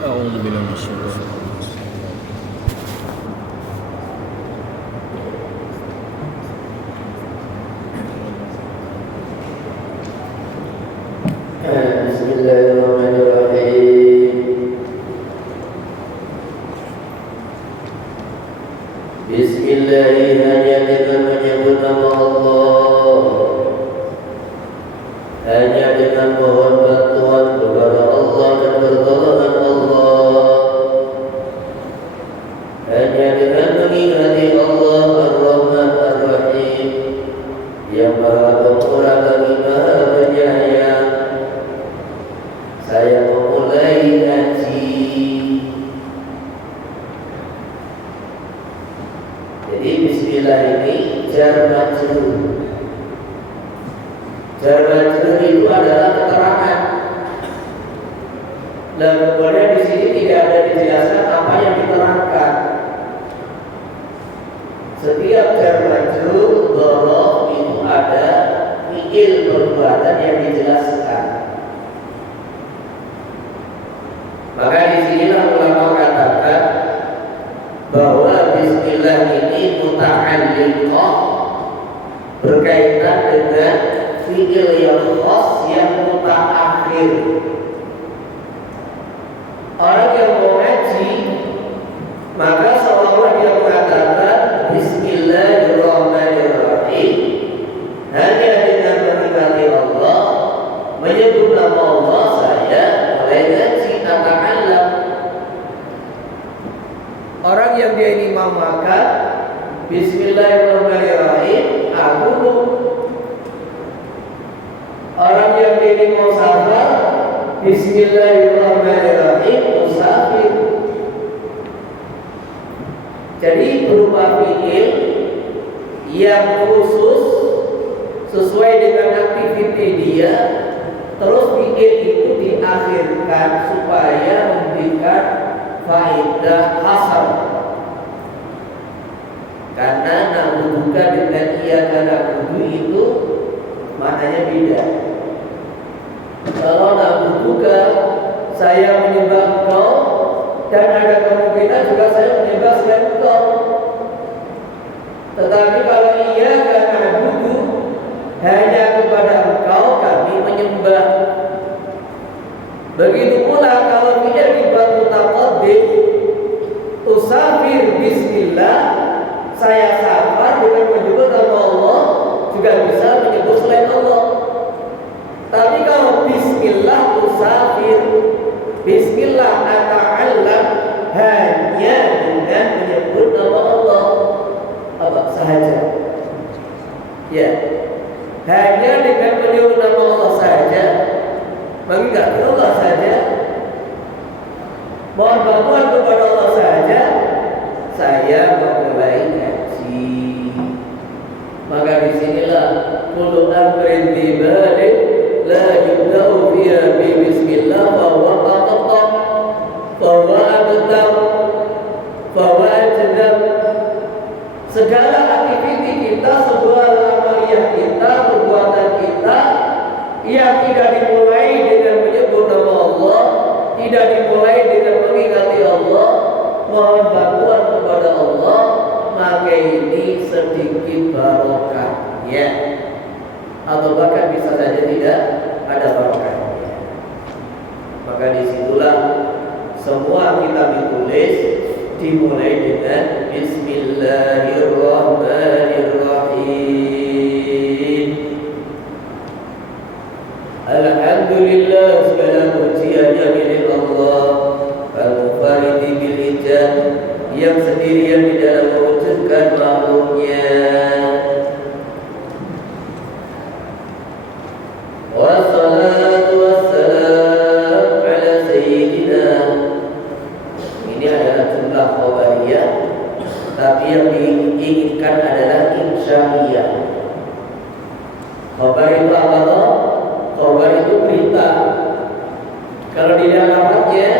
أعوذ بالله من الشيطان الرجيم. Bismillahirrahmanirrahim. Bismillahirrahmanirrahim. Hanya dengan menyebut nama Allah, hanya dengan mohon bantuan kepada Allah dan pertolongan Allah, hanya dengan mengingati Allah Ar-Rahman Ar-Rahim yang Maha Pemurah lagi Maha Penyayang. Saya memulai ngaji. Jadi bismillah ini jar majrur. Jar majrur itu adalah keterangan. Dan kemudian di sini tidak ada dijelaskan apa yang diterangkan. Setiap jar majrur dhorof itu ada fi'il perbuatan yang dijelaskan. Maka di sinilah ulama katakan bahwa bismillah ini muta'alliqah, berkaitan dengan fi'il yang khas yang muta'akhir. Orang yang mau ngaji maka seolah-olah dia mengatakan bismillahirrahmanirrahim, hanya dengan mengingati Allah, menyebut nama Allah, saya mulai ngaji. Ta'allam. Orang yang dia ini mau makan, bismillahirrahmanirrahim, aku. Orang yang dia ini mau sabar, bismillahirrahmanirrahim, musafir. Jadi berupa fi'il yang khusus sesuai dengan aktiviti dia, terus fi'il itu diakhirkan supaya memberikan faedah hasan. Karena na'buduka dengan iyyaka na'budu itu maknanya beda. Kalau na'buduka saya menyembah engkau, dan ada kemungkinan juga saya menyembah selain engkau. Tetapi kalau iyyaka na'budu, hanya kepada engkau kami menyembah. Begitu pula kalau tidak dibuat mutaqaddim, usafir bismillah, saya safar dengan menyebut nama Allah, juga bisa menyebut selain Allah. Tapi kalau bismillah usafir, bismillah ata'allam, hanya dengan menyebut nama Allah apa sahaja. Ya, hanya dengan menyebut nama Allah saja, mengingati Allah saja, mohon bantuan kepada Allah saja, saya memulai ngaji. Maka disinilah kullu amrin dibalik la yubda'u fiha bi bismillah fahuwa aqtab fahuwa abtar fahuwa ajdab. Segala aktiviti kita, sebuah amaliyah kita, perbuatan kita yang tidak dimulai dengan menyebut nama Allah, tidak dimulai dengan mengingati Allah, mohon bantuan kepada Allah, maka ini sedikit barokahnya, atau bahkan bisa saja tidak ada barokahnya. Maka disitulah semua kitab ditulis dimulai dengan Bismillahirrahmanirrahim. Alhamdulillah, segala pujiannya milik Allah, Al-Mufaridi bil Ijad, yang sendirian di dalam mewujudkan makhluknya. Wassalatu wassalam ala sayyidina. Ini adalah jumlah khabariyah, tapi yang diinginkan adalah insya'iyah. Khabar itu apa toh? Khabar itu berita. Kalau di dalam lafaznya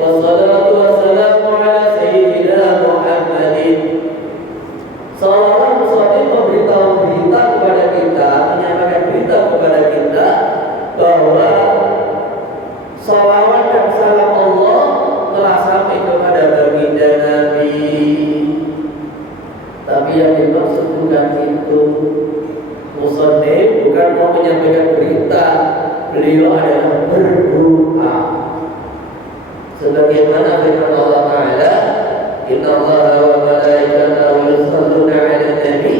wassalatu wassalamu ala sayyidina Muhammadin, seolah-olah sesuatu memberitahu berita kepada kita, menyampaikan berita kepada kita bahwa salawat dan salam Allah menyampaikan berita, beliau adalah berdoa. Sebagaimana firman Allah Ta'ala, Inna Allah wa malaikatahu yusalluna 'alan nabi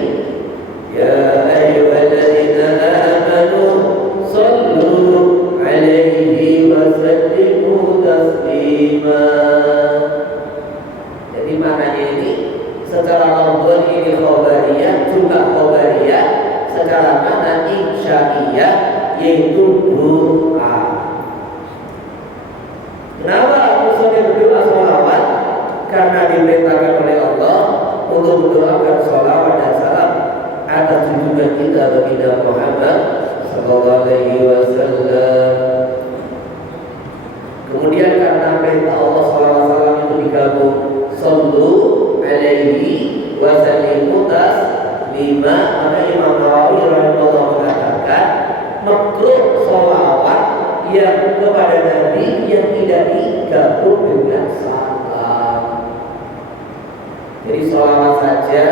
ya ayyuhalladzina amanu sallu 'alaihi wa sallimu taslima. Jadi maknanya ini secara lafaz ini khabariyah, jumlah khabariyah, secara makna insya'iyah, yaitu doa. Kenapa muslim berdoa sholawat? Karena diperintahkan oleh Allah untuk mendoakan sholawat dan salam atas junjungan kita baginda Muhammad sallallahu alaihi wasallam. Kemudian karena perintah Allah sallallahu alaihi wasallam itu digabung, sallu alaihi wa sallimu taslima, maka Imam Nawawi rahimahullah mengatakan makruh sholawat yang kepada Nabi yang tidak digabung dengan salam. Jadi sholawat saja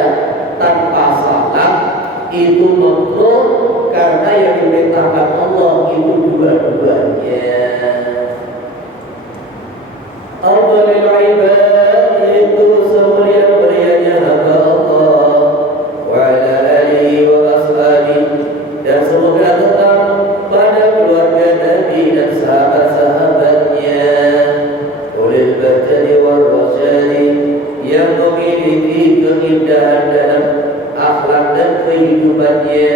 tanpa salam itu makruh karena yang diperintahkan Allah itu dua-duanya. Afdhalul ibad itu semulia-mulianya hamba Allah wa ala alihi wa ashabihi, dan semoga tetap pada keluarga Nabi dan sahabat-sahabatnya ulil badani wal rasyadi, yang memiliki keindahan dalam akhlak dan kehidupannya,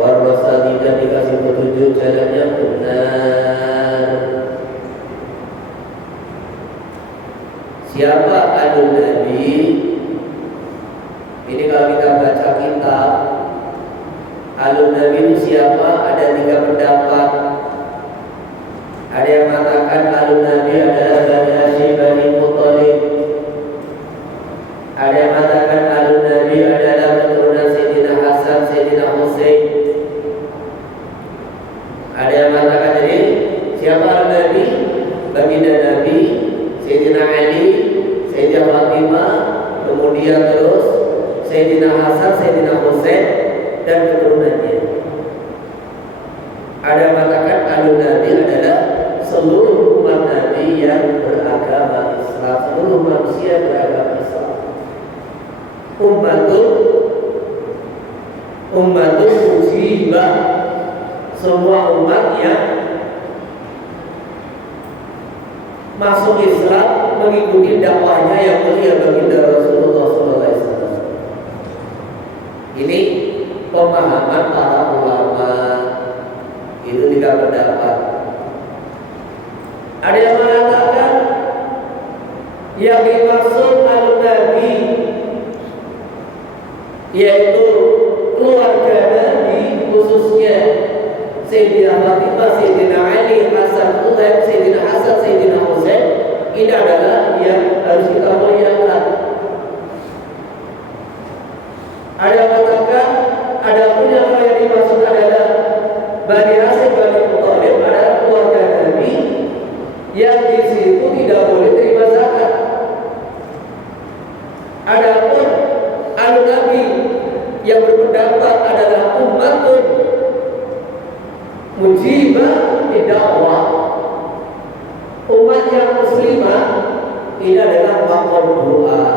wal rasyadi, dan dikasih petunjuk jalan yang benar. Siapa alun Nabi? Ini kalau kita baca kitab alun Nabi itu siapa? Ada 3 pendapat. Ada yang mengatakan alun Nabi adalah Bani Hashim, Bani Muthalib. Ada yang mengatakan alun Nabi adalah keturunan Sayyidina Hasan, Sayyidina Husain. Ada yang mengatakan, jadi siapa alun Nabi? Baginda Nabi, Sayyidina Ali, Sayyidina Fatimah, kemudian terus Sayyidina Hasan, Sayyidina Husain, dan keturunannya. Ada yang mengatakan alun Nabi adalah seluruh umat Nabi yang beragama Islam, seluruh manusia beragama Islam. Ummatul musibah, semua umat yang masuk Islam mengikuti dakwahnya yang mulia baginda Rasulullah SAW. Ini pemahaman para ulama, itu 3 pendapat. Ada yang mengatakan yang dimaksud alun Nabi yaitu keluarga Nabi, khususnya Sayyidina Fatimah, Sayyidina Ali, Hasan, Husain, Sayyidina Hasan, Sayyidina Husain. Ini adalah yang harus kita muliakan. Ada yang mengatakan ada pun yang dimaksud adalah Bani Hashim, Bani Muthalib adalah keluarga Nabi yang di situ tidak boleh terima zakat. Adapun alun Nabi yang berpendapat adalah ummatun mujibah dakwah, umat yang muslimah, ini adalah makhluk doa,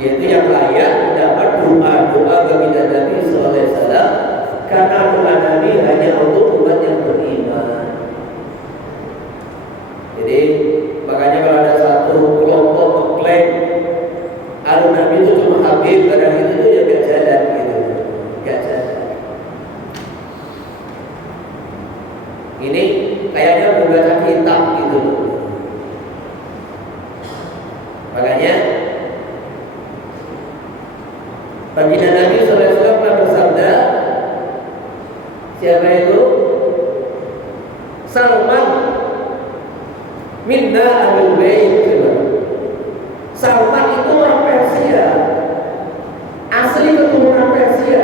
yaitu yang layak mendapat doa baginda Nabi SAW, karena doa Nabi hanya untuk umat yang beriman. Jadi makanya kalau ada satu kelompok mengklaim alun Nabi itu cuma Habib, kadang itu ya gak jalan gitu, gak jalan. Ini kayaknya membaca kitab gitu. Makanya baginda Nabi SAW pernah bersabda, siapa itu? Salman minna ahlul bait. Salman itu orang Persia, asli keturunan Persia.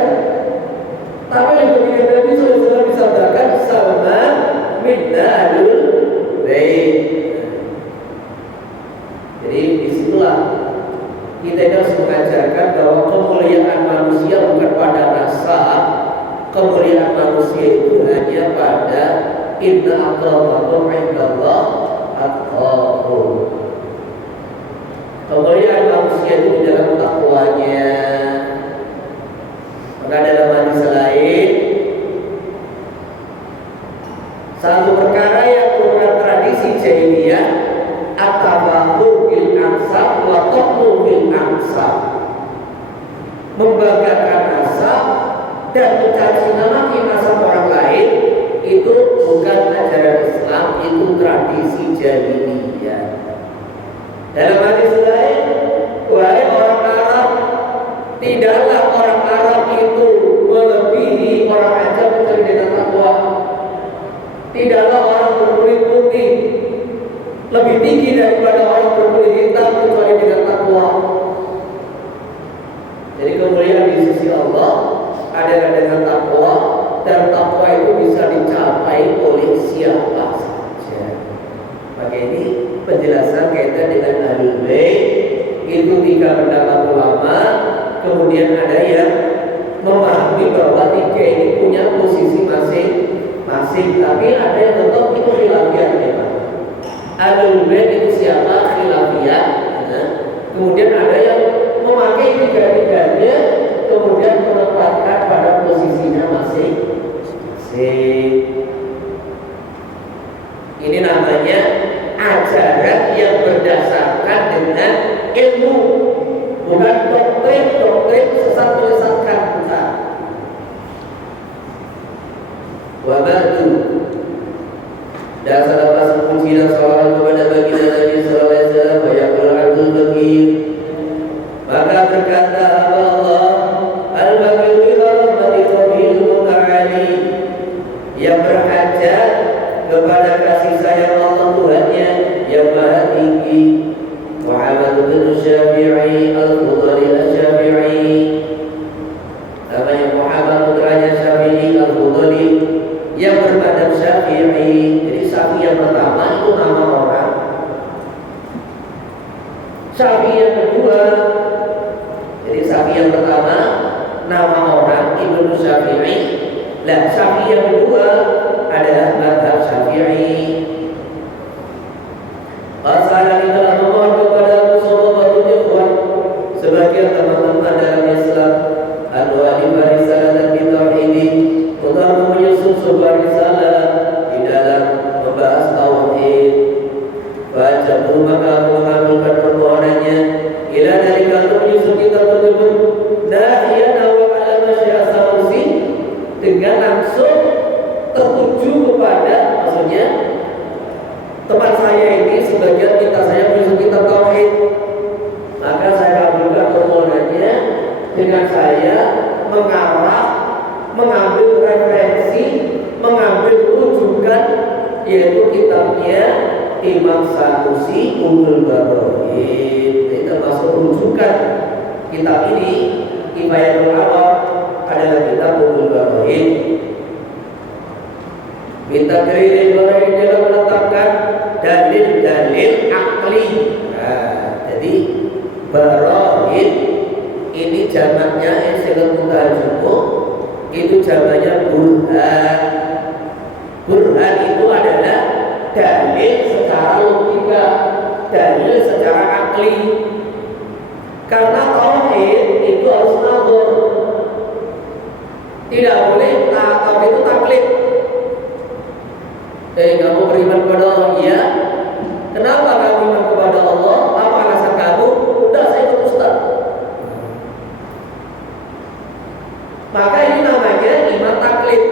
Tapi yang baginda Nabi SAW disabdakan Salman minna ahlul bait. Jadi disitulah kita harus mengajarkan bahwa kemuliaan manusia bukan pada nasab, kemuliaan manusia itu hanya pada inna akramakum indallah atqakum. Kemuliaan manusia itu di dalam takwanya. Maka dalam hadis lain, satu perkara yang merupakan tradisi jahiliyah, at-tabakhur bil ansab wa taqu bil ansab, membanggakan nasab dan mencaci maki nasab orang lain, itu bukan ajaran Islam, itu tradisi jahiliyah. Dalam hadis lain, wahai orang Arab, tidaklah orang Arab itu melebihi orang Ajam kecuali dengan takwa. Tidaklah orang berkulit putih lebih tinggi daripada orang berkulit hitam kecuali dengan takwa. Jadi kemuliaan di sisi Allah adalah dengan takwa, dan takwa itu bisa dicapai oleh siapa saja. Maka ini penjelasan kaitan dengan Ahlul Bait itu 3 pendapat ulama. Kemudian ada yang memahami bahwa 3 ini punya posisi masing-masing, tapi ada yang tetap itu khilafiyah memang. Ahlul Bait itu siapa? Khilafiyah. Kemudian ada yang memakai 3-tiganya, kemudian menempatkan pada posisinya masing-masing. Ini namanya ajaran yang berdasarkan dengan ilmu, bukan doktrin sesat menyesatkan kita. Wa ba'du, dan selepas puji dan salawat kepada baginda Nabi sallallahu alaihi wasallam, bayaqul abdul bakir, maka berkata Allah al-bakir ila rahmatil rabbil muta'ali, yang berhajat kepada kasih sayang Allah Tuhannya yang maha tinggi. Muhammad bin Syafi'i al-Fudhali al-Syafi'i, namanya Muhammad putranya Syafi'i al-Fudhali yang berbadan Syafi'i. Jadi Syafi'i yang pertama itu nama orang, Syafi'i yang kedua, jadi Syafi'i yang pertama nama orang Ibnu Syafi'i, dan Syafi'i yang kedua adalah mazhab Syafi'i. Asalnya kita memohon kepada Rasulullah ikhwan, sebagian teman-teman dalam Islam, al-wadi barisalah dan bitauhidi, untuk menyusun sebuah risalah di dalam membahas tauhid. Fajabu, maka aku mengabulkan permohonannya. Ila dari kalau menyusun kitab tersebut, nahiyana wa ala masyarakat Sanusi, dengan langsung tertuju kepada, maksudnya teman saya ini sebagian minta saya menyusun kitab tauhid, maka saya kabulkan permohonannya dengan saya mengarah, mengambil referensi, mengambil rujukan, yaitu kitabnya Imam Sanusi Ummul Barohin. Ini termasuk rujukan kitab ini. Kifayatul Awam adalah kitab Ummul Barohin. Minta keliling Barohin dalam menetapkan dalil-dalil akli. Nah, jadi Barohin ini jamaknya istilah mutajumu, itu jamaknya burhan. Burhan itu adalah dalil secara logika, dalil secara akli. Karena tauhid itu harus nazar, tidak boleh tauhid itu taklid. Kamu beriman kepada Allah? Iya. Kenapa kamu beriman kepada Allah? Apa alasan kamu? Udah, saya ikut Ustaz. Maka ini namanya iman taklid.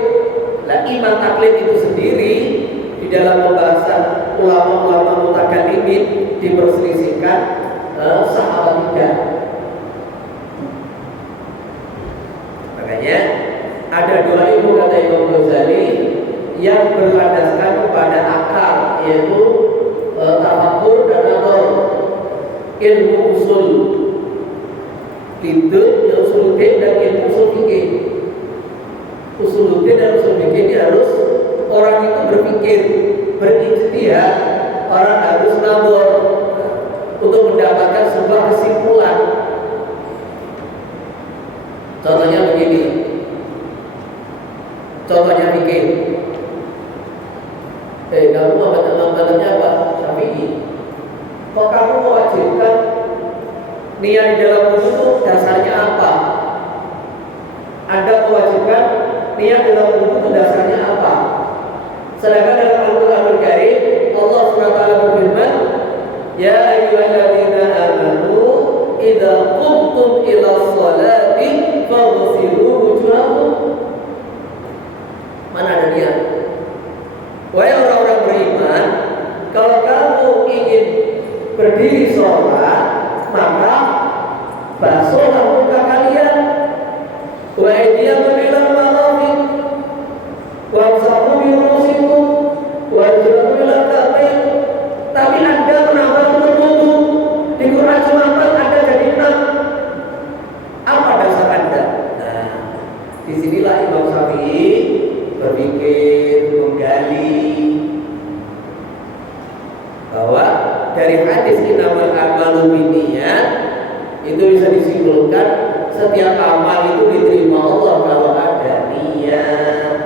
Nah, iman taklid itu sendiri di dalam pembahasan ulama-ulama mutakallimin diperselisihkan sah atau tidak. Makanya ada 2 ilmu kata Imam Ghazali yang berlandaskan kepada akal, yaitu tafakkur dan nazar. Ilmu usul itu, usul din dan ilmu usul fikih. Usul din dan usul fikih ini harus orang itu berpikir, berijtihad, orang harus nazar untuk mendapatkan sebuah kesimpulan. Contohnya begini. niat di dalam wudhu itu dasarnya apa? Ada kewajiban niat dalam wudhu itu dasarnya apa? Sedangkan dalam Al-Qur'anul Karim Allah SWT berfirman, ya ayyuhalladzina amanu idza qumtum ila sholati faghsilu wujuhakum. Mana ada niat? Wahai orang-orang beriman, kalau kamu ingin berdiri sholat, maka basuhlah muka kalian. Wa aydiyakum ilal marafiq wamsahu bi ru'usikum wa arjulakum ilal ka'bayn. Tapi Anda menambah wudhu. Di Quran cuma 4, Anda jadi 6. Apa dasar Anda? Nah, disinilah Imam Syafi'i berpikir, menggali bahwa dari hadis innamal a'malu binniyat itu bisa disimpulkan setiap amal itu diterima Allah kalau ada niat.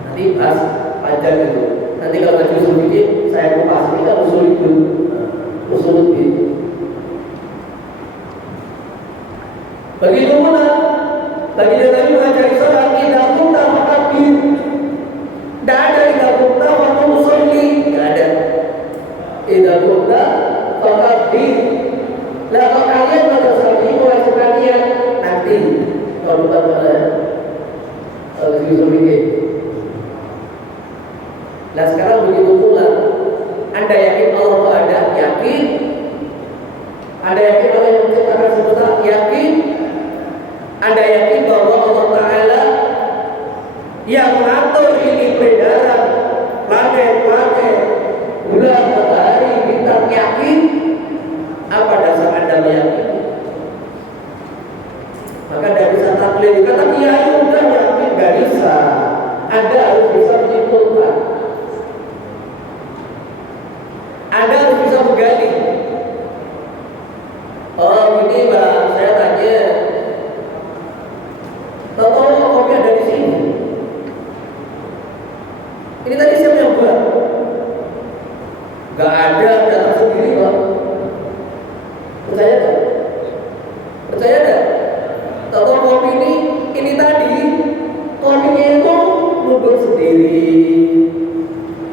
Nanti bahas panjang itu. Nanti kalau ngaji usul fikih saya kupas. Ini kan usul itu, usul itu. Begitu pula bagi Nabi mengajari sholat, idza kunta fakabbir. Tidak ada idza kunta famusalli, tidak ada. Idza kunta fakabbir. Lah kalau kalian pada saat ini mewajibkan niat nanti kalau bukan kalau usul fikih. Nah sekarang begitu pula, Anda yakin Allah itu ada? Yakin. Anda yakin Allah yang menciptakan semesta? Yakin. Anda yakin bahwa Allah Ta'ala yang mengatur ini peredaran planet-planet, bulan, matahari, bintang? Yakin. Apa dasar Anda meyakini? Maka tidak bisa taklid. Kata ya udah yakin, nggak bisa. Anda harus bisa menyimpulkan. Anda harus bisa menggali. Oh ini Mbak, saya tanya, tahu kopi ada di sini. Ini tadi siapa yang buat? Gak ada, datang sendiri Pak. Percaya tak? Percaya tak? Tahu kopi ini tadi kopinya itu nubur sendiri.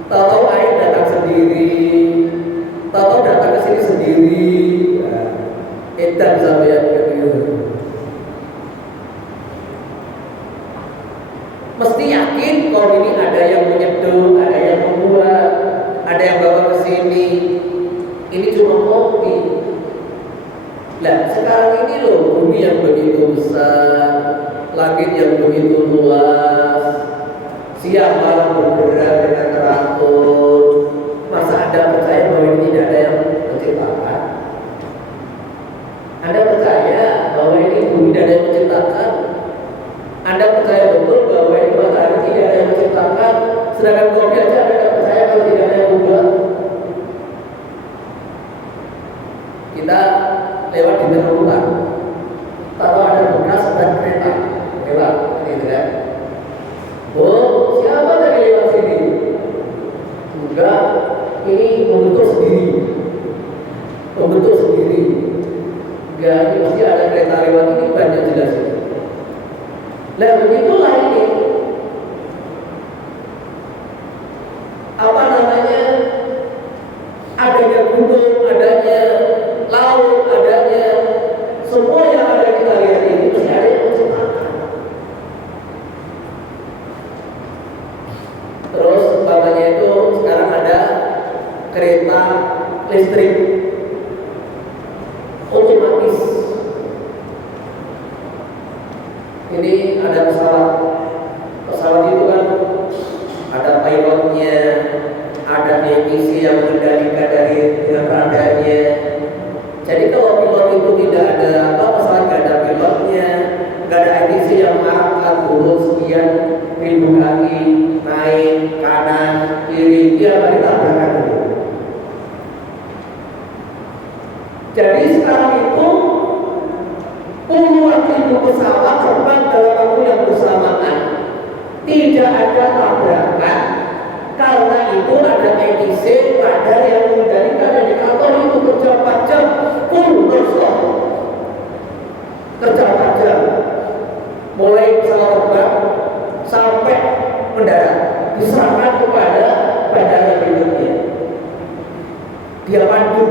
Tahu air datang sendiri. Tahu datang ke sini sendiri. Edan sampai yang kedua. Mesti yakin kalau ini ada yang menyeduh, ada yang membuat, ada yang bawa ke sini. Ini cuma kopi. Nah sekarang ini loh bumi yang begitu besar, langit yang begitu luas, siang malam bergerak dengan teratur. Masa Anda percaya bahwa ini tidak ada yang menciptakan? Anda percaya bahwa ini bumi tidak ada yang menciptakan? Anda percaya betul bahwa ini matahari tidak ada yang menciptakan? Sedangkan kopi aja Anda tidak percaya kalau tidak ada yang membuat? Kita lewat di terowongan, tahu ada bekas dan kereta lewat, gitu kan? Oh, siapa tadi lewat sini? Enggak, ini membentuk sendiri. Membentuk sendiri. Enggak, ini pasti ada kereta lewat ini banyak jelas. Nah, begitulah ini. Apa namanya? Adanya gunung, adanya laut, adanya semua yang ada kita lihat ini mesti ada yang menciptakan. Terus umpamanya itu sekarang ada kereta listrik otomatis. Ini ada pesawat. Pesawat itu kan ada pilotnya, ada teknisi yang mengendalikan dari dengan radanya. Jadi kalau pilot itu tidak ada pesawat tidak ada pilotnya, nggak ada teknisi yang mengarahkan turun sekian ribu kaki, naik kanan kiri, dia balik tabrakan dulu. Jadi sekarang itu puluhan ribu pesawat terbang dalam waktu yang bersamaan, tidak ada tabrakan karena itu ada teknisi radar yang mengendalikan, yang di kantor itu kerja 4 jam full dia pandu,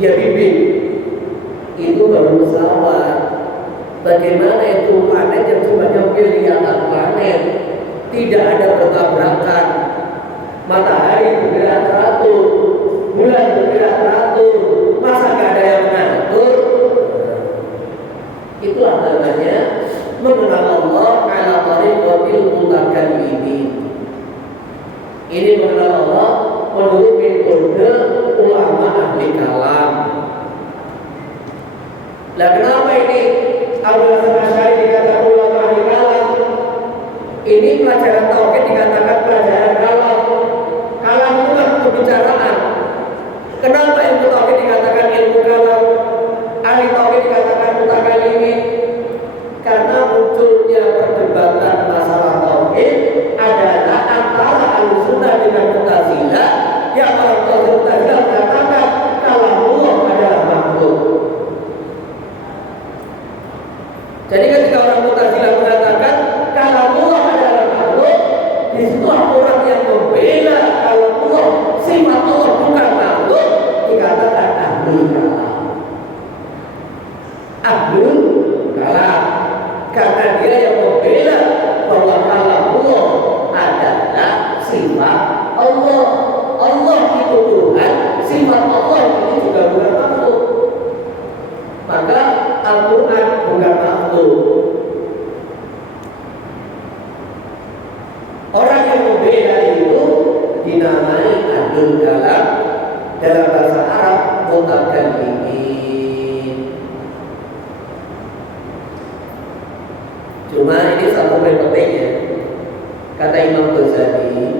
dia bimbing. Itu baru pesawat. Bagaimana itu planet yang jumlahnya miliaran planet, tidak ada bertabrakan. Matahari bergerak teratur, bulan bergerak teratur, masa gak ada yang mengatur? Itulah namanya mengenal Allah ala tariqatil mutakallimin. Ini mengenal Allah menurut metode ulama ahli kalam. Lah kenapa ini Abu Hasan Asy'ari dikatakan ulama ahli kalam? Ini pelajaran tauhid dikatakan pelajaran kalam. Kalam itu kan pembicaraan. Kenapa ilmu tauhid dikatakan ilmu kalam? Ahli tauhid dikatakan mutakallimin. Karena munculnya perdebatan masalah tauhid adalah antara Ahlussunnah dengan Mu'tazilah. Yang orang Mu'tazilah mengatakan kalamullah adalah makhluk. Jadi ketika orang Mu'tazilah mengatakan kalamullah adalah makhluk, di situ orang yang membela kalamullah sifat Allah bukan makhluk dikatakan ahlul kalam. Ahlul kalam. Karena dia yang membela bahwa kalamullah adalah sifat Allah. Allah itu Tuhan, sifat Allah ini juga bukan makhluk. Maka Al-Quran bukan makhluk. Orang yang membela itu dinamai ahlul kalam, dalam bahasa Arab mutakallimin. Cuma ini satu poin pentingnya. Kata Imam Ghazali,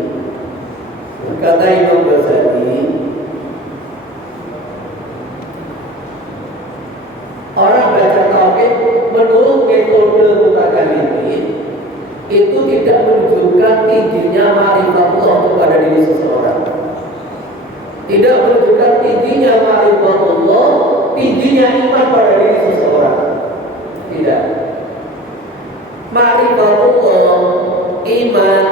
orang baca tauhid menurut metode mutakallimin itu tidak menunjukkan tingginya ma'rifatullah kepada diri seseorang. Tidak menunjukkan tingginya ma'rifatullah, tingginya iman pada diri seseorang. Tidak. Ma'rifatullah, iman,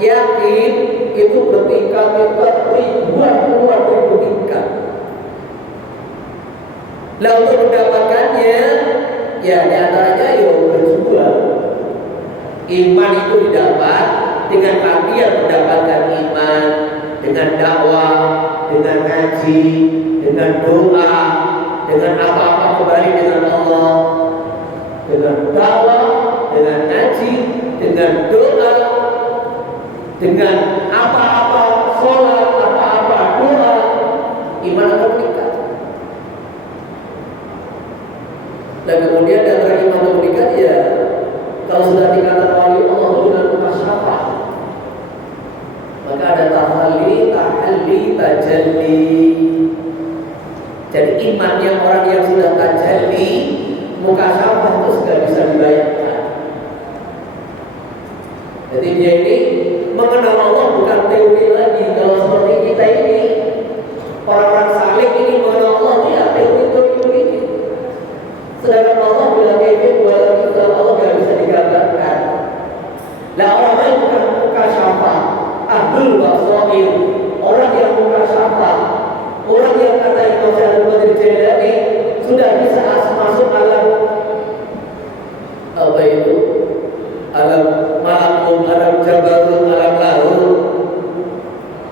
yakin itu bertingkat-tingkat ribuan ribu tingkat. Lah untuk mendapatkannya, ya diantaranya ya berjuang. Iman itu didapat dengan kalian mendapatkan iman, dengan dakwah, dengan ngaji, dengan doa, dengan apa-apa kembali dengan Allah, dengan dakwah, dengan ngaji, dengan doa, dengan apa-apa sholat, apa-apa doa, iman akan meningkat. Dan kemudian antara iman dan meningkat ya, kalau sudah dikatakan wali Allah dengan mukasyafah, maka ada tahalli, tajalli. Jadi imannya orang yang sudah tajalli, mukasyafah itu sudah bisa dibayangkan. Jadi dia ini mengenal Allah bukan teori lagi. Kalau seperti kita ini, orang-orang saleh ini mengenal Allah ya teori-teori ini. Sedangkan Allah bila kaifin wala kita Allah tidak bisa digambarkan. Lah orang lain bukan mukasyafah, ahlul basair, orang yang mukasyafah, orang yang kata Imam Syaikhul Qadir Jailani sudah bisa masuk alam apa itu? Alam malakut, alam jabarut, alam laut.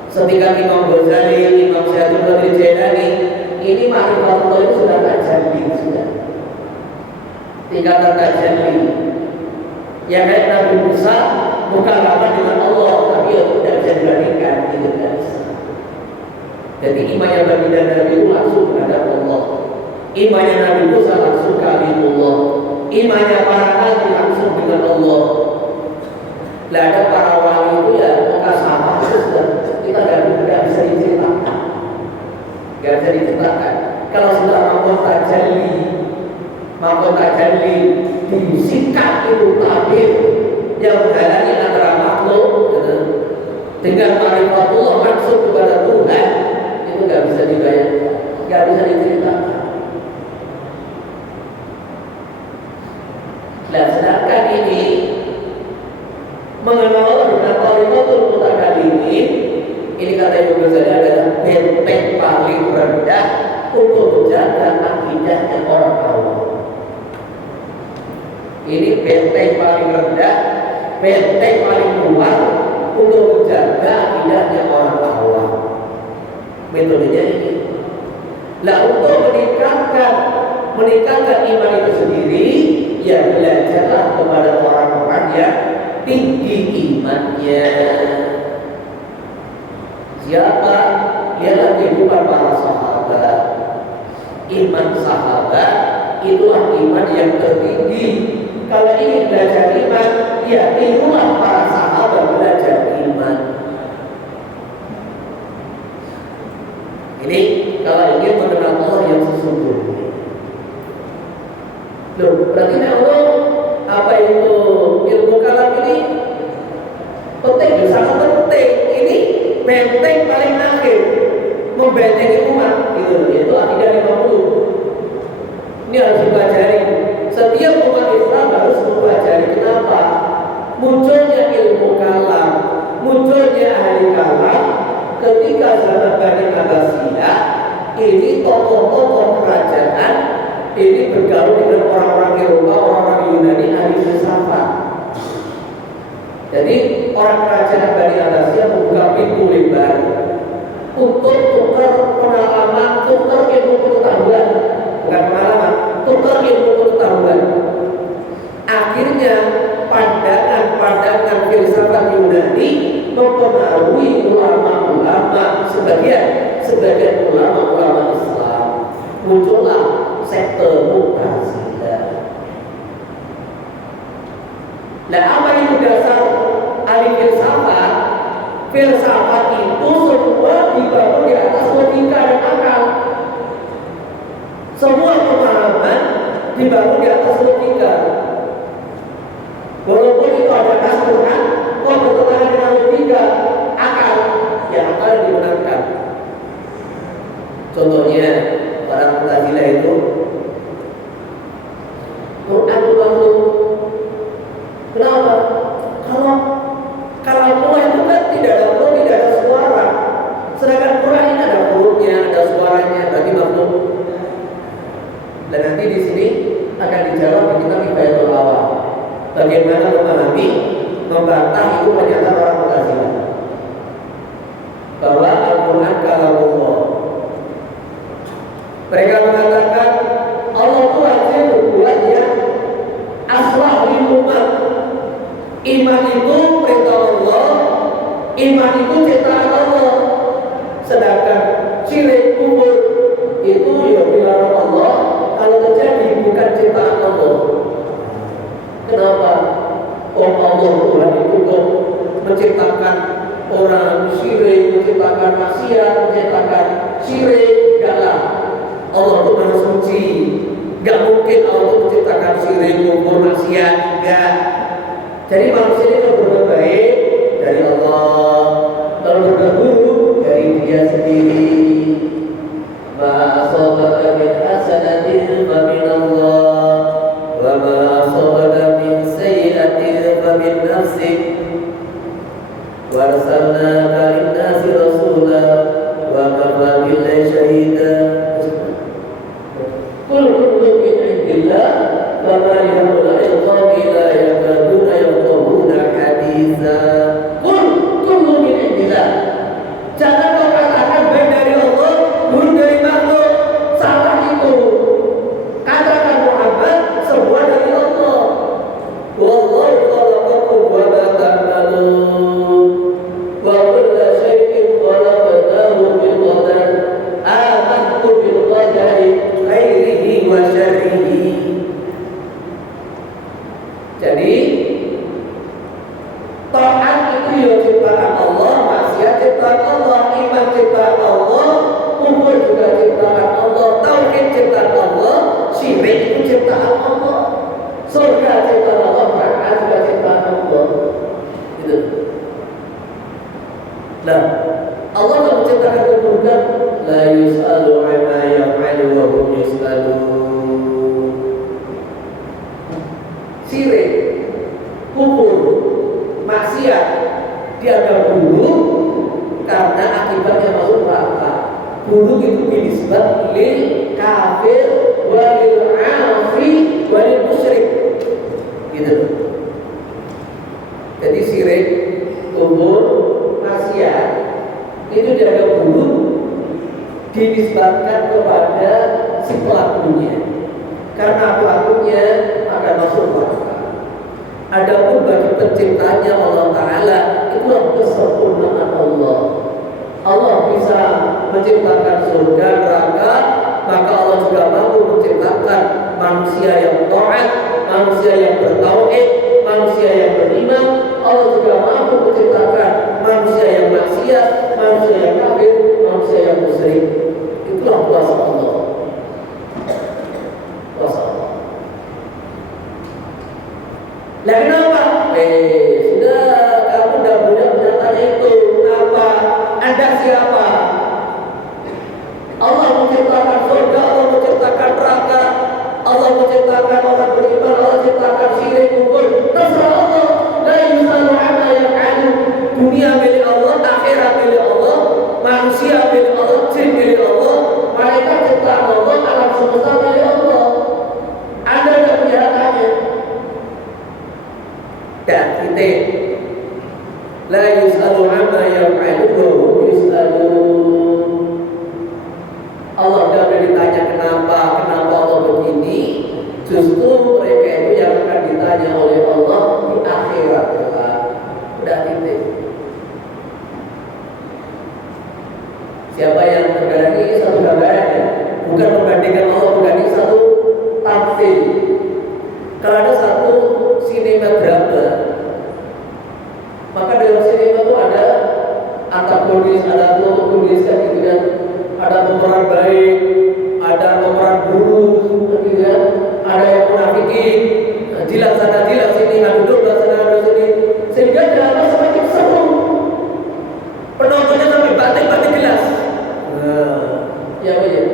Setingkat Imam Ghazali, Imam Syaikhul Qadir Jailani, ini ma'rifatullah itu sudah tajalli sudah. Tingkatan tajalli. Ya kayak Nabi Musa bukan lama dengan Allah, tapi itu tidak bisa dibandingkan, itu tidak bisa. Jadi imannya Nabi dan Nabi itu langsung terhadap Allah. Imannya Nabi Musa langsung kalimullah. Imannya para nabi langsung dengan Allah. Lah ada para wali itu ya mukasyafah itu sudah kita tidak bisa diceritakan. Tidak bisa diceritakan. Kalau sudah mampu tajalli disikat itu tabir yang menghalangi antara makhluk dengan ma'rifatullah langsung kepada Tuhan, itu nggak bisa dibayangkan, nggak bisa diceritakan. Nah, sedangkan ini mengenal Allah dengan tariqatul mutakallimin, ini kata Ibnu Ghazali adalah benteng paling untuk menjaga akidahnya orang awam. Ini benteng paling rendah, benteng paling kuat untuk menjaga akidahnya orang awam. Metodenya ini. Nah, untuk meningkatkan iman itu sendiri, ya belajarlah kepada orang-orang yang tinggi imannya. Siapa? Ialah kehidupan para sahabat. Iman sahabat itulah iman yang tertinggi. Kalau ingin belajar iman, ya itulah para sahabat belajar iman. Ini kalau ingin mengenal Allah yang sesungguhnya. Loh, berarti Allah apa itu ilmu kalam ini penting, sangat penting. Ini benteng paling akhir membentengi umat, gitu. Yaitu akidah 50. Ini harus dipelajari. Setiap umat Islam harus mempelajari. Kenapa? Munculnya ilmu kalam, munculnya ahli kalam ketika zaman Bani Abbasiyah. Ini tokoh-tokoh kerajaan ini bergaul dengan orang-orang Eropa, orang-orang Yunani, ahli filsafat. Jadi orang kerajaan Bani Abbasiyah membuka pintu lebar untuk tukar pengalaman, tukar ilmu pengetahuan, bukan pengalaman, tukar ilmu pengetahuan. Akhirnya pandangan filsafat Yunani mempengaruhi ulama-ulama, sebagian ulama-ulama Islam. Muncullah sekte Mu'tazilah. Nah, apa itu dasar ahli filsafat? Filsafat itu semua dibangun di atas logika dan akal. Semua pemahaman dibangun di atas logika. Walaupun itu ada Quran, kok bertentangan dengan logika, akal, ya akal dibenarkan. Contohnya orang Mu'tazilah itu Quran itu makhluk. Kenapa? Kalau Allah itu kan tidak ada huruf, tidak ada suara. Sedangkan Quran ini ada hurufnya, ada suaranya, berarti makhluk. Dan nanti di sini akan dijawab di kitab Hidayatul Awam. Bagaimana memahami, membantah itu pernyataan orang Mu'tazilah bahwa Al-Quran kalamullah. Mereka mengatakan Allah itu hanya berbuat yang aslah lil umat. Iman itu perintah Allah, iman itu ciptaan Allah. Sedangkan syirik kufur itu ya dilarang Allah kalau terjadi bukan ciptaan Allah. Kenapa? Oh, Allah Tuhan itu kok menciptakan orang syirik, menciptakan maksiat, menciptakan syirik, enggaklah. Allah itu Maha Suci. Enggak mungkin Allah itu menciptakan syirik, kufur, maksiat, enggak. Jadi manusia itu berbuat baik dari Allah, kalau berbuat buruk dari Dia sendiri. Ma asabaka min hasanatin fa min Allah, wa ma asabaka min sayyi'atin fa min nafsik. Wa arsalnaka lin-nasi rasula wa kafa billahi shahida. Qul kullu min 'indillah wa ma lihaula'i qawmi la yakaduna yafqahuna haditsa. Qul kullu min 'indillah. Jangan kau katakan baik dari Allah, buruk dari makhluk. Salah itu. Katakan Muhammad, semua dari Allah. Wallahu khalaqakum wa ma ta'malun. Wa kulla shay'in khalaqnahu biqadar. Amantu bil qadari khairihi wa syarrihi. Jadi taat itu ya ciptaan Allah, maksiat ciptaan Allah, iman ciptaan Allah, kufur juga ciptaan Allah, tauhid ciptaan Allah, syirik itu ciptaan Allah, surga ciptaan Allah, neraka juga ciptaan Allah. Gitu. Nah, Allah telah menciptakan keburukan, la yus'alu amma yaf'alu wa hum yus'alun. Syirik, kufur, maksiat dianggap buruk karena akibatnya masuk neraka. Guru itu binisbat lil kafir walil afi walil musyrik. Gitu. Jadi syirik, kubur, maksiat itu dianggap guru dinisbatkan kepada si pelakunya, karena pelakunya akan masuk neraka. Adapun bagi penciptanya Allah Ta'ala, itulah kesempurnaan Allah. Allah bisa menciptakan surga, neraka, maka Allah juga mampu menciptakan manusia yang taat, manusia yang bertauhid, manusia yang beriman. Allah juga mampu menciptakan manusia yang maksiat, manusia yang kafir, manusia yang musyrik. Itulah kuasa Allah. Kuasa Allah. Lah kenapa? Sudah kamu tidak punya pernyataan itu. Kenapa? Anda siapa? Allah menciptakan surga, Allah menciptakan neraka, Allah menciptakan orang beriman, Allah menciptakan syirik, kubur. Terserah Allah. La yusalu amma yaf'alu. Dunia milik Allah, akhirat milik Allah, manusia milik Allah, jin milik Allah, malaikat ciptaan Allah, alam semesta milik Allah. Anda tidak punya haknya. Dan kita la yusalu amma yaf'alu wa hum yusalun. Allah tidak boleh ditanya kenapa Allah begini. Justru mereka itu yang akan ditanya oleh Allah di akhirat. Udah titik. Siapa yang terkadang ini satu gambaran ya, bukan membandingkan Allah, bukan ini satu tamsil. Kalau ada satu sinematografer, maka dalam sinema itu ada antagonis, ada protagonis kan gitu kan. Ada pemeran baik, ada pemeran buruk, gitu kan. Ada yang munafikin, jilat sana jilat sini, adu domba sana adu sini, sehingga drama semakin seru. Penontonnya sampai batik gelas. Ya betul.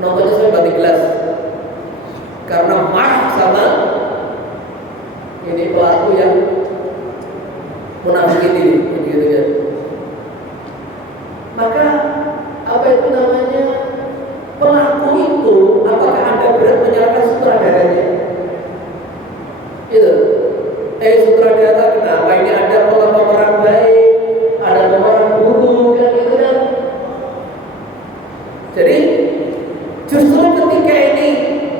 Penontonnya sampai batik gelas karena marah sama ini pelaku yang munafikin ini, gitu kan. Maka apa itu namanya? Pelaku itu, apakah Anda berat menyalahkan sutradaranya? Itu. Sutradara kenapa ini ada pemeran baik, ada pemeran buruk, kan gitu kan? Jadi justru ketika ini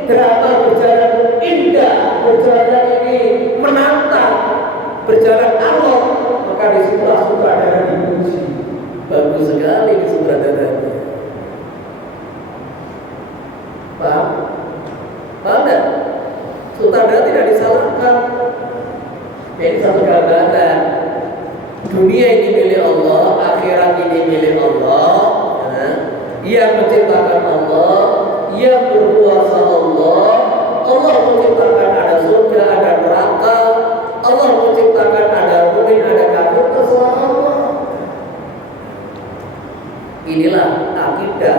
drama berjalan indah, berjalan ini menantang, berjalan alot, maka disitulah sutradara dipuji. Bagus sekali sutradaranya. Paham? Paham tak? Sutradara tidak disalahkan. Ini satu gambaran. Dunia ini milik Allah, akhirat ini milik Allah. Yang menciptakan Allah, yang berkuasa Allah. Allah menciptakan ada surga, ada neraka. Allah menciptakan ada mukmin, ada kafir, terserah Allah. Inilah akidah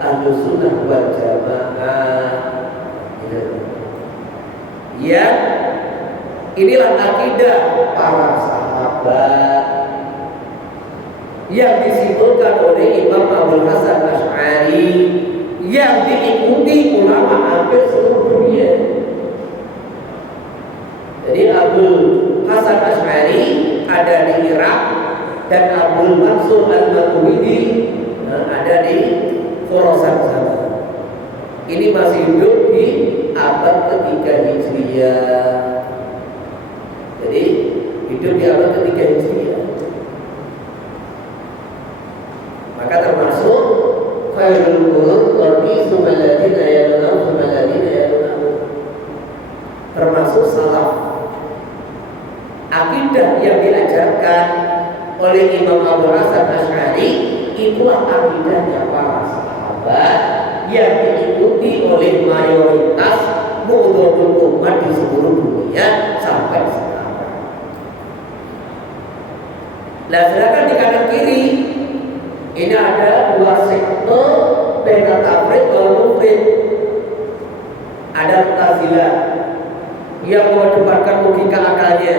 Ahlussunnah wal Jamaah. Ya, inilah akidah para sahabat yang disimpulkan oleh Imam Abul Hasan Asy'ari, yang diikuti ulama hampir seluruh dunia. Jadi Abul Hasan Asy'ari ada di Irak dan Abdul Mansur Al-Maturidi ada di Khorasan sana. Ini masih hidup di abad ketiga Hijriah. Jadi hidup di abad ketiga Hijriah. Maka termasuk khairul qurun qarni tsumma alladziina yalunahum tsumma alladziina yalunahum. Termasuk salaf. Akidah yang diajarkan oleh Imam Abul Hasan Asy'ari itulah akidahnya para sahabat yang diikuti oleh mayoritas mu'dhamul umat di seluruh dunia sampai sekarang. Nah, sedangkan di kanan kiri ini ada dua sekte beda tafrid wal mufrid. Ada Mu'tazilah yang mengedepankan logika akalnya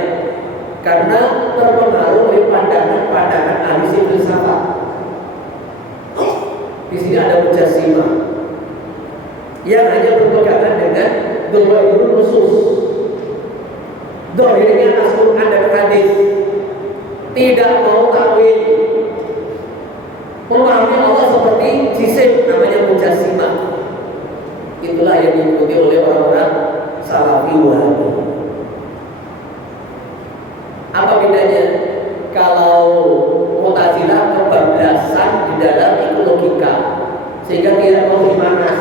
karena terpengaruh oleh pandangan ahli filsafat. Di sini ada mujassimah yang hanya berpegangan dengan dhawairul nusus. Dhahirnya nas Quran dan hadis, tidak mau takwil. Memahami Allah seperti jisim, namanya mujassimah. Itulah yang diikuti oleh orang-orang Salafi Wahabi. Apa bedanya? Kalau Mu'tazilah kebablasan di dalam itu logika, sehingga tidak mau dimanas.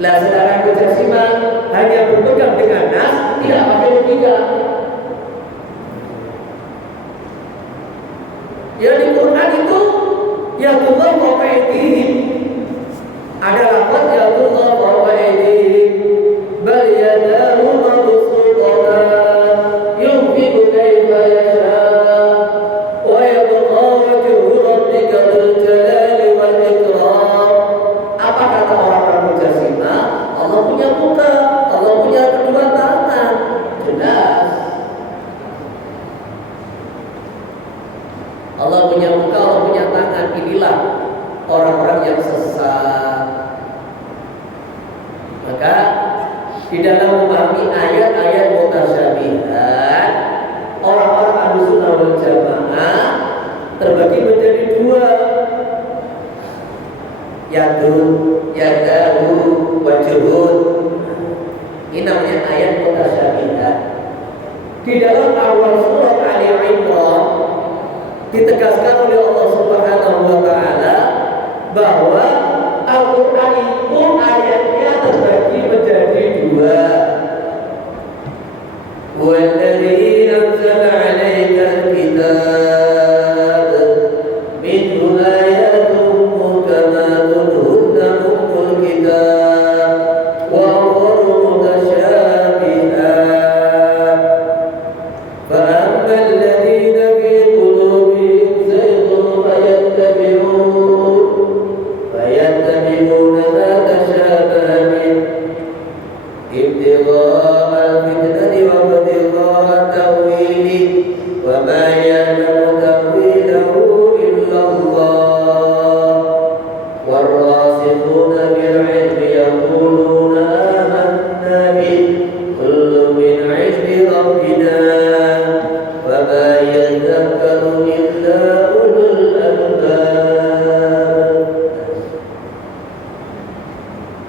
Lah sedangkan Mujassimah hanya berpegang dengan nas, tidak pakai logika. Ya di Quran itu ya Allah wa aydihim. Ada lafaz ya Allah wa aydihim bal yadahu mabsuutatan yunfiqu kayfa yasha wa yabqa wajhu rabbika dzul jalali wal ikram. Apa kata orang-orang Mujassimah? Allah punya muka, Allah punya kedua tangan. Jelas. Allah punya muka, Allah punya tangan. Inilah orang-orang yang sesat. Maka di dalam memahami ayat-ayat mutasyabihat, orang-orang Ahlussunnah wal Jamaah terbagi menjadi dua. Yadun, yadahu, wajhun. Ini namanya ayat mutasyabihat. Di dalam awal surah Ali Imran ditegaskan oleh Allah Subhanahu wa taala bahwa Al-Qur'an itu ayatnya terbagi menjadi dua. Walladzi anzala 'alaikal kitab minhu ayatun muhkamatun hunna ummul kitab wa ukharu mutasyabihat fa ammal ladzina fi qulubihim zayghun fayattabi'una ma tashabaha minhu ibtigha'a al-fitnati wa ibtigha'a ta'wilihi wa ma ya'lamu ta'wilahu illa Allah warrasikhuna bil 'ilmi yaquluna amanna bihi kullun min 'indi rabbina wa ma yadhakkaru illa ulul albab.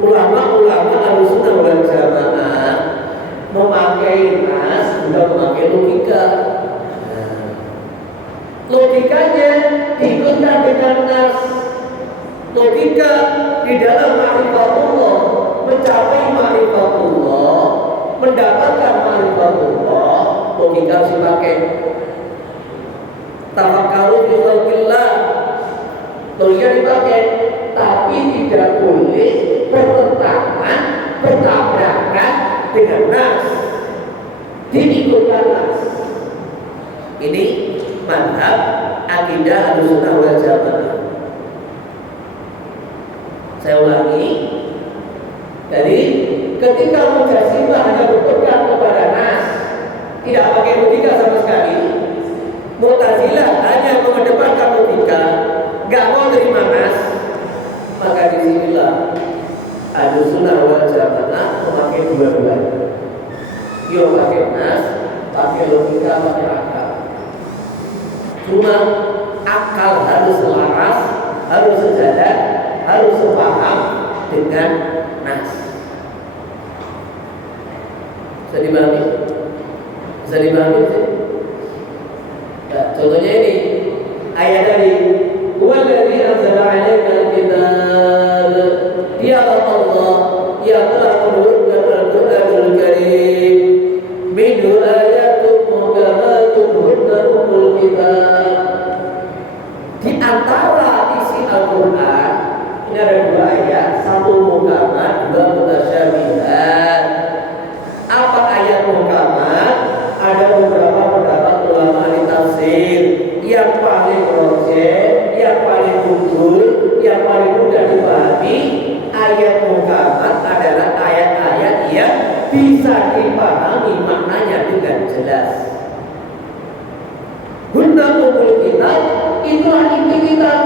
Ulama-ulama Ahlussunnah wal Jamaah memakai nas, bukan memakai logika. Logikanya diikutkan dengan nas. Logika di dalam ma'rifatullah, mencapai ma'rifatullah, mendapatkan ma'rifatullah, logika harus dipakai. Tafakkaru fi khalqillah, logika dipakai, tapi tidak boleh bertentangan, bertabrakan dengan nas. Diikutkan nas. Ini mazhab akidah Ahlussunnah wal Jamaah. Saya ulangi. Jadi ketika Mujassimah hanya berpegang kepada nas, tidak pakai logika sama sekali. Mu'tazilah hanya mengedepankan logika, nggak mau terima nas. Maka disinilah Ahlussunnah wal Jamaah memakai dua-duanya. Dia pakai nas, pakai logika, pakai akal. Cuma akal harus selaras, harus sejalan, harus sepaham dengan nas. Bisa dipahami? Bisa dipahami? Ya, contohnya ini ayat tadi, "Walladzi anzala 'alaikal kitab", dialah Allah yang telah menurunkan Al-Qur'anul Karim, minhu ayatun muhkamatun hunna ummul kitab. Di antara isi Al-Qur'an ini ada dua ayat, satu muhkamat, dua mutasyabihat. Apa ayat muhkamat? Ada beberapa pendapat ulama ahli tafsir. Yang paling rajih, yang paling unggul, yang paling mudah dipahami, ayat muhkamat adalah ayat-ayat yang bisa dipahami maknanya dengan jelas. Hunna ummul kitab, itulah inti kitab.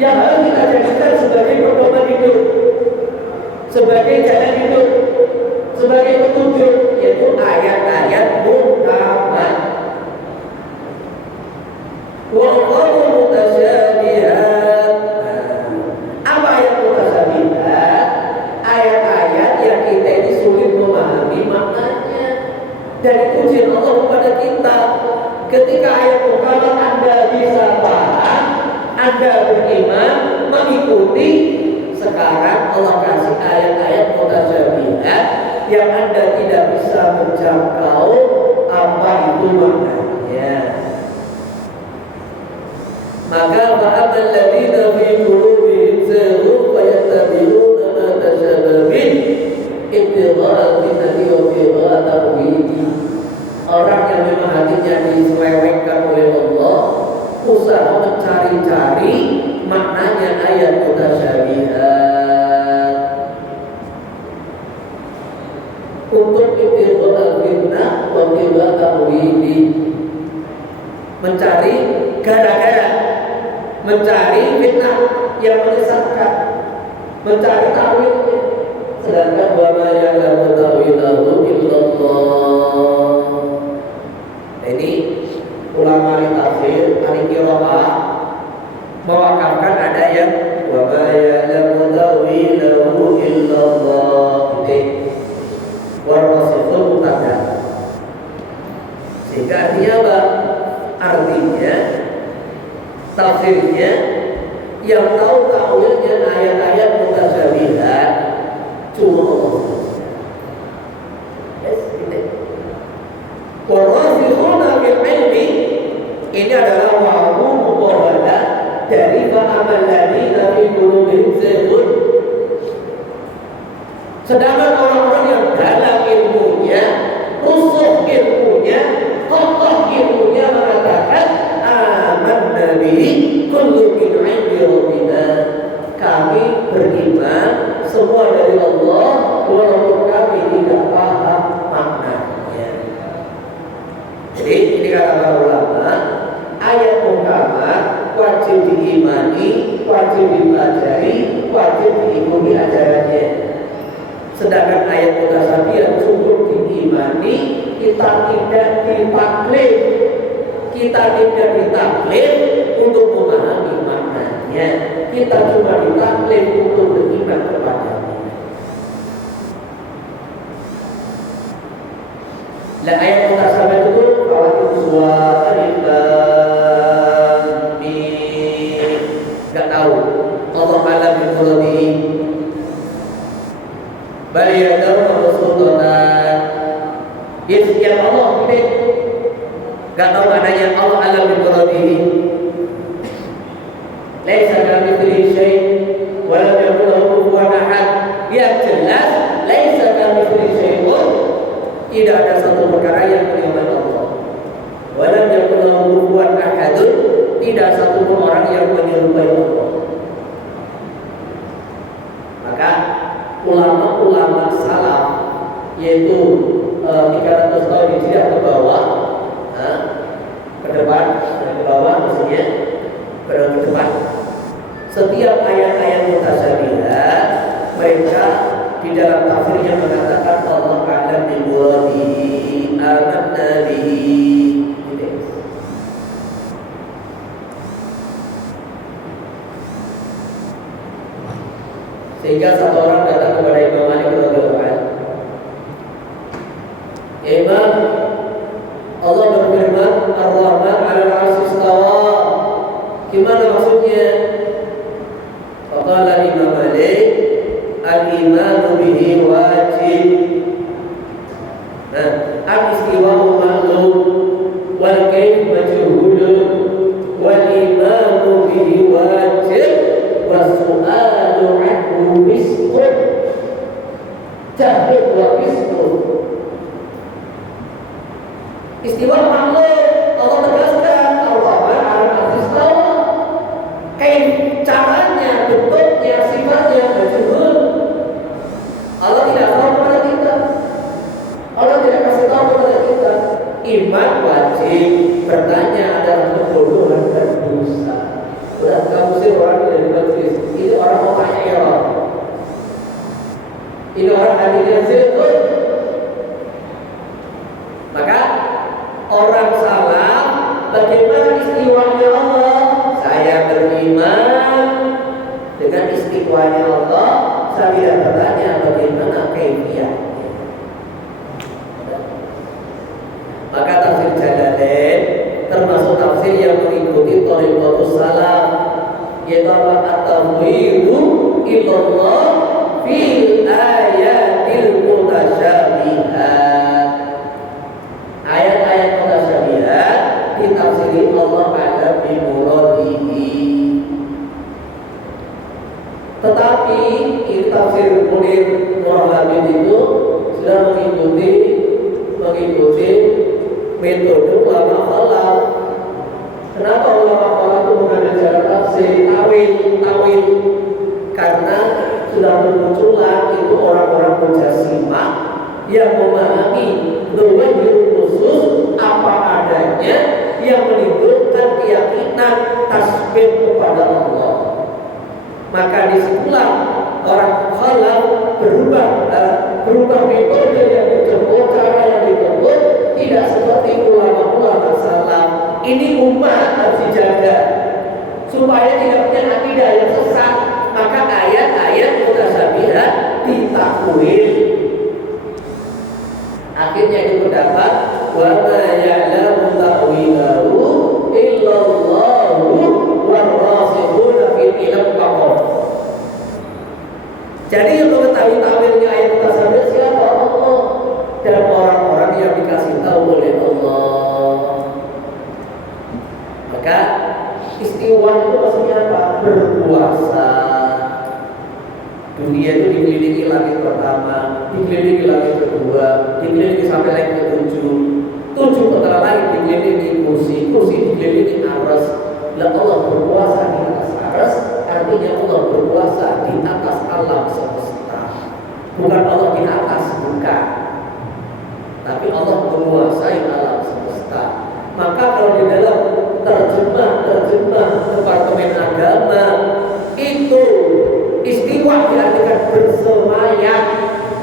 yang harus kita jadikan sebagai pedoman hidup, sebagai jalan hidup, sebagai petunjuk, yaitu ayat-ayat muhkamat. Wa qalu mutasyabihat. Apa ayat mutasyabihat? Ayat-ayat yang kita ini sulit memahami maknanya. Dan itu ujian Allah kepada kita. Ketika ayat muhkamat Anda bisa paham, Anda beriman, mengikuti. Sekarang Allah kasih ayat-ayat mutasyabihat yang Anda tidak bisa menjangkau apa itu maknanya. Maka fa'amal ladzina fi qulubihim zayghun fayattabi'una ma tashabaha minhu ibtigha'a al-fitnati wa ibtigha'a ta'wilihi. Orang yang memang hatinya diselewengkan oleh Allah, usaha mencari-cari maknanya ayat mutasyabihat untuk ibtigha'a al-fitnah wa ibtigha'a ta'wilihi, mencari gara-gara, mencari fitnah yang menyesatkan, mencari takwilnya. Sedangkan wa ma ya'lamu ta'wilahu illallah. Ini ulama tafsir, ahli qiraah mewakafkan ada yang wa ma ya'lamu ta'wilahu illallah. Warasiful mubtada. Sehingga artinya apa? Artinya tafsirnya yang tahu takwilnya ayat-ayat mutasyabihat cuma Allah. Warasikhuna fil ilmi, ini adalah wa'u muqabalah dari fa'amal ladzina fi qulubihim zayghun. Sedangkan orang-orang yang dalam ilmunya, rusuk ilmunya, kokoh ilmunya mengatakan aman nabi kullu min 'indi rabbina. Kami beriman semua dari Allah walaupun kami tidak paham maknanya. Jadi ini kata para ulama, ayat muhkamat wajib diimani, wajib dipelajari, wajib diikuti ajarannya. Sedangkan ayat mutasyabihat cukup diimani, kita tidak ditaklif, kita tidak ditaklif untuk memahami maknanya, kita cuma ditaklif untuk beriman kepadanya. Nah, ayat mutasyabihat itu kalau suara nggak tahu, Allah alam bil qulubi. Bali yadahu mabsuutatan. Dia setiap Allah ini enggak tahu adanya Allah alam bil qulubi. Laisa kamitslihi syai' wa lam yakul lahu kufuwan ahad. Yang jelas laisa kamitslihi syai'un. Tidak ada satu perkara yang menyerupai Allah. Wa lam yakul lahu kufuwan ahad. Tidak satu pun orang yang menyerupai Allah. Maka ulama-ulama salaf, yaitu 300 tahun hijriah ke bawah, ke depan dan ke bawah maksudnya ke depan, setiap ayat-ayat mutasyabihat mereka di dalam tafsirnya mengatakan Allah alam bi muradihi amanna bihi. Sehingga satu orang datang kepada Imam Malik radhiyallahu anhu. Imam, Allah berfirman Ar-Rahman 'alal 'arsy istawa. Gimana maksudnya? Faqala Imam Malik, al-imanu bihi wajib. Nah, al-istiwa'u ma'lum wal kayf majhulun wal imanu bihi wajib was-su'alu 'anhu fisqun. Jahil wa fisqun. Istiwa maklum, Allah tegaskan Allah al-'arsy istawa. Kayak caranya, bentuknya, sifatnya majhul. Allah tidak tahu kepada kita. Allah tidak kasih tahu kepada kita. Iman wajib, bertanya adalah kebodohan dan dosa. Udah kamu sih orang yang orang otaknya error. Ini orang hatinya zikr. Maka orang salah, bagaimana istiwanya Allah? Saya beriman dengan istiwanya Allah. Saya tidak bertanya bagaimana kaifiyahnya. Maka tafsir Jalalain termasuk tafsir yang mengikuti thariqatus salaf, yaitu at-tafwidu ilallah fil ayatil mutasyabihat. Ayat-ayat mutasyabihat ditafsiri Allah ala bimuradihi. Tetapi tafsir Munir Nurul itu sudah mengikuti metode ulama khalaf. Kenapa ulama khalaf itu mengambil cara tafsir tawil? Karena sudah bermunculan itu orang-orang mujassimah yang memahami dzahirul khusus apa adanya, yang menimbulkan keyakinan tasbih kepada Allah. Maka disitulah orang khalaf berubah metode yang ditempuh, cara yang ditempuh tidak seperti ulama-ulama salaf. Ini umat harus dijaga supaya tidak punya akidah yang sesat. Maka ayat-ayat mutasyabihat ditakwil. Akhirnya itu pendapat wa ma ya'lamu ta'wilahu illallahu war-rasikhuna fil ilm faqat. Jadi yang mengetahui takwilnya ayat mutasyabihat siapa? Allah dan orang-orang yang dikasih tahu oleh Allah. Maka istiwa itu maksudnya apa? Berkuasa. Dunia itu dikelilingi langit pertama, dikelilingi langit kedua, dikelilingi sampai langit ketujuh. 7 petara langit dikelilingi kursi dikelilingi aras. Lah Allah berkuasa di atas aras, artinya Allah berkuasa di atas alam semesta. Bukan Allah di atas, bukan. Tapi Allah menguasai alam semesta. Maka kalau di dalam terjemah Departemen Agama itu istiwa diartikan bersemayam,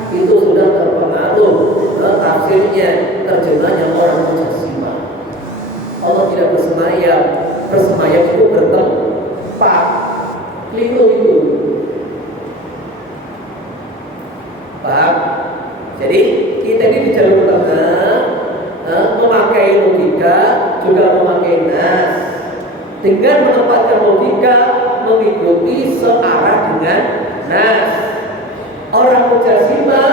itu sudah terpengaruh tafsirnya, terjemahnya orang mujassimah. Allah tidak bersemayam. Bersemayam itu bertempat. Keliru itu. Paham? Jadi kita ini di jalur tengah, memakai logika juga memakai nas. Dengan menempatkan logika mengikuti searah dengan nas. Orang mujassimah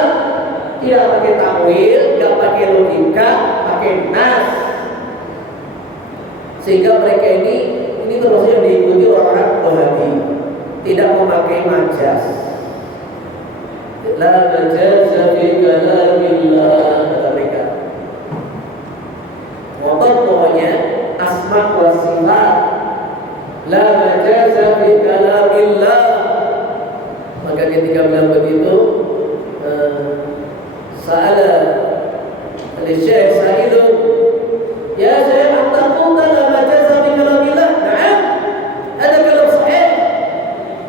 tidak pakai takwil, tidak pakai logika, pakai nas. Sehingga mereka ini termasuk yang diikuti orang-orang Wahabi, tidak memakai majas. La majaza fi kalamillah, kata mereka. Pokoknya asma wa sifat. La majaza fi kalamillah. Maka ketika bilang begitu, sa'ala al-syekh sa'ilun, ya syekh, anta qulta la majaza fi kalamillah? Na'am, ada kalam sahih.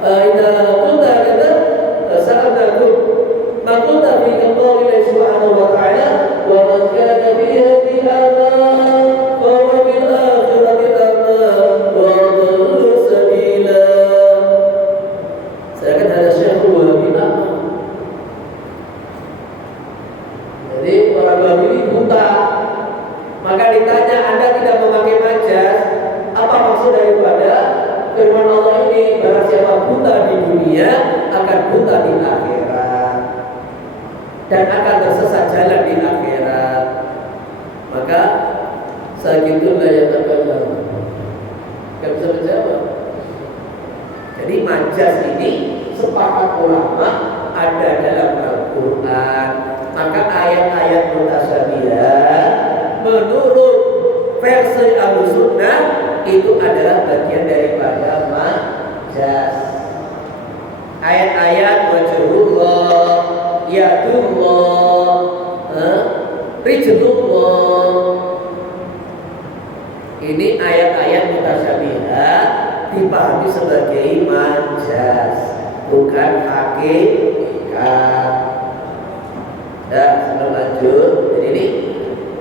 Idza qulta kadza sa'alnakum ma qulta fi qawli subhanahu wa ta'ala wa man kana fi hadhihi a'ma fa huwa bil akhirati a'ma wa adallu sabila. Saya kata ada syekh Wahabi a'ma. Jadi orang Wahabi ini buta. Maka ditanya, Anda tidak memakai majas, apa maksud daripada firman Allah ini? Barang siapa buta di dunia akan buta di akhirat dan akan tersesat jalan di akhirat. Maka sagitulah yang terkenal. Gak bisa menjawab. Jadi majas ini sepakat ulama ada dalam Al-Quran. Maka ayat-ayat mutasyabihat menurut versi Ahlussunnah itu adalah bagian daripada majas. Ayat-ayat wajhullah, yadullah, rijlullah, ini ayat-ayat mutasyabihat dipahami sebagai majas. bukan hakikat. Dan sebelum lanjut, jadi ini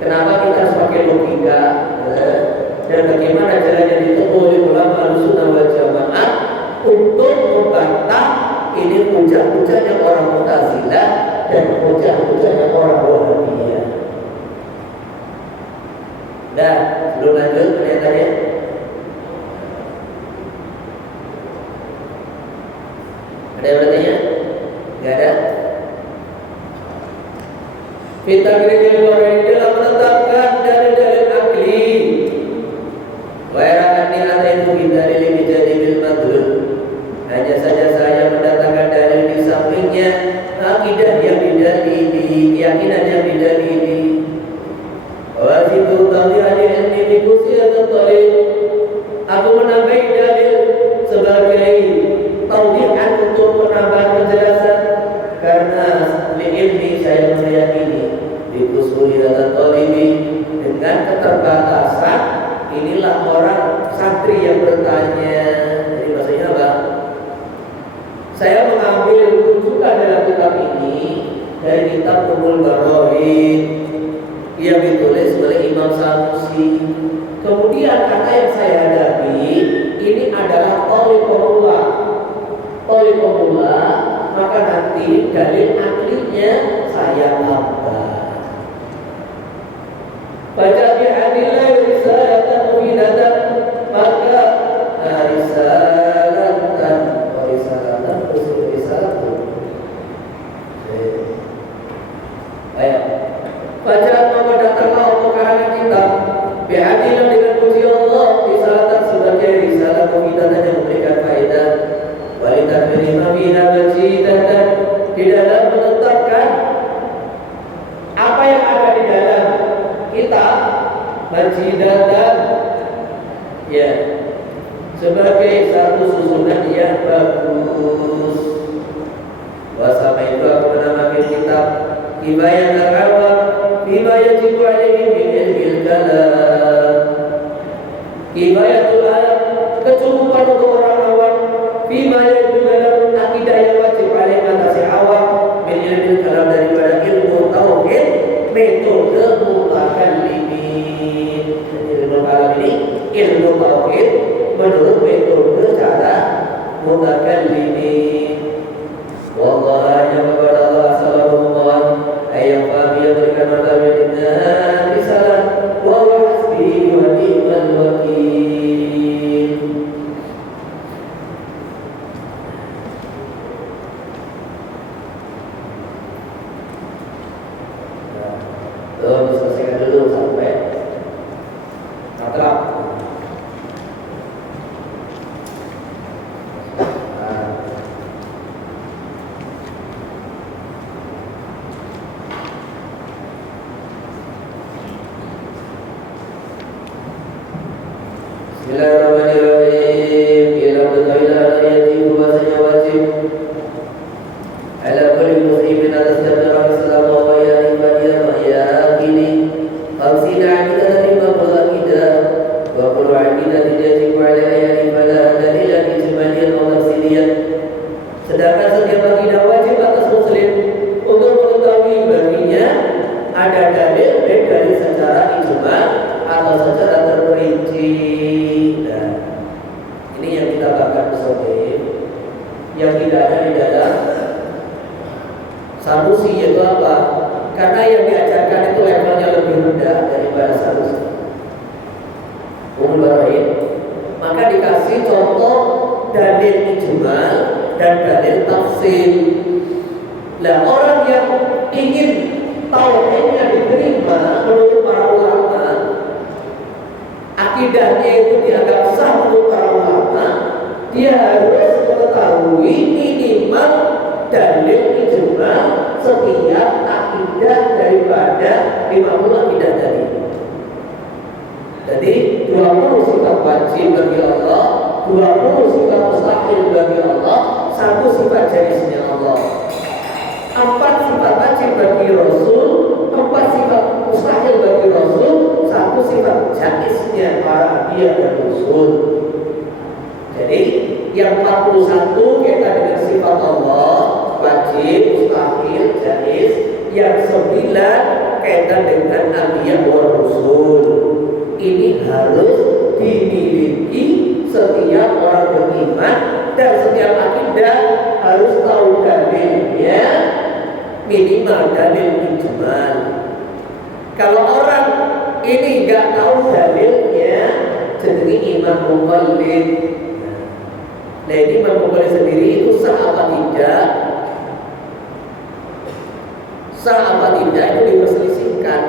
kenapa kita harus pakai logika dan bagaimana caranya ditempuh oleh ulama Ahlussunnah wal Jamaah untuk membantah ini hujah-hujahnya orang Mu'tazilah dan hujah-hujahnya orang Wahabiyah. Nah, sebelum lanjut pertanyaannya, ada yang bertanya? Enggak ada? Kita kira-kira orang ini dalam menetapkan dalil-dalil akli. Wairakan ni'atain kita dalil bijadil madlul. Hanya saja saya mendatangkan dalil di sampingnya akidah yang didalili, keyakinan yang didalili. Wasitu tawdi'an ilmi bi kusiyatul talib. Aku menambahi dalil sebagai tawdi'an untuk menambah penjelasan karena ilmi saya meyakini di kusiyatul talib dengan keterbatasan inilah orang santri yang bertanya. Jadi maksudnya apa? Saya mengambil rujukan dalam kitab ini dari kitab Ummul Barahin yang ditulis oleh Imam Sanusi. Kemudian kata yang saya hadapi ini adalah toli pemula, maka nanti dalil aklinya saya tambah. Baca bi'adillah risalatan mu'minatan, maka risalatan baca maka datanglah karangan kita bi'adillah dengan puji Allah risalatan sebagai risalah mu'minatan yang memberikan faedah walitakbiri mabina majidatan di dalam menetapkan apa yang ada di dalam kitab majidatan ya sebagai satu susunan yang bagus. Wasama itu aku menamakan kitab Himayat al-Awam bima yajibu alaihi min ilmil kalam. Himayatul alam, kecukupan untuk orang awam bima yajibu dalam akidah yang wajib alaihi atas awam min ilmil kalam daripada ilmu tauhid metode mutakallimin. Ilmu kalam ini ilmu tauhid menurut metode cara mutakallimin. Wallah hanya kepada Allah sallallahu ayat kami yang berikan martabat dengan risalah wa hasbi wa ni'mal wakil. Nah, selesaikan dulu sampai atrap. Bismillahirrahmanirrahim. Ila mutawila al-yajib bahasanya wajib ala kulli muslimin atas setiap orang Islam wa yakini khamsina akidah lima puluh akidah wa kullu akidah yajib ala ayani fala dalilan ijmaliyan wa tafsiliyan. Sedangkan setiap akidah wajib atas muslim untuk mengetahui baginya ada dalil baik dari secara ijma' atau secara terperinci. Nah, ini yang kita bahkan sebagai yang tidak ada di dalam Sanusi, yaitu apa? Karena yang diajarkan itu levelnya lebih rendah daripada Sanusi. Ummul Barahin, maka dikasih contoh dalil ijmal dan dalil tafsir. Nah, orang yang ingin tauhidnya diterima menurut para ulama, akidahnya itu dianggap sah menurut para ulama, dia harus mengetahui minimal dalil ijma setiap akidah daripada 50 akidah tadi. Jadi 20 sifat wajib bagi Allah, 20 sifat mustahil bagi Allah, 1 sifat jenisnya Allah. 4 sifat wajib bagi Rasul, 4 sifat mustahil bagi Rasul, 1 sifat jaisnya para anbiya dan rasul. Jadi yang 4 41 kaitan dengan sifat Allah, wajib, mustahil, jaiz. Yang 9 kaitan dengan anbiya wa rasul. Ini harus dimiliki setiap orang beriman dan setiap akidah harus tahu dalilnya, minimal dalil ijmal. Kalau orang ini nggak tahu dalilnya, jadi imam muqallid. Nah, ini imam muqallid sendiri itu sah apa tidak? Sah apa tidak itu diperselisihkan.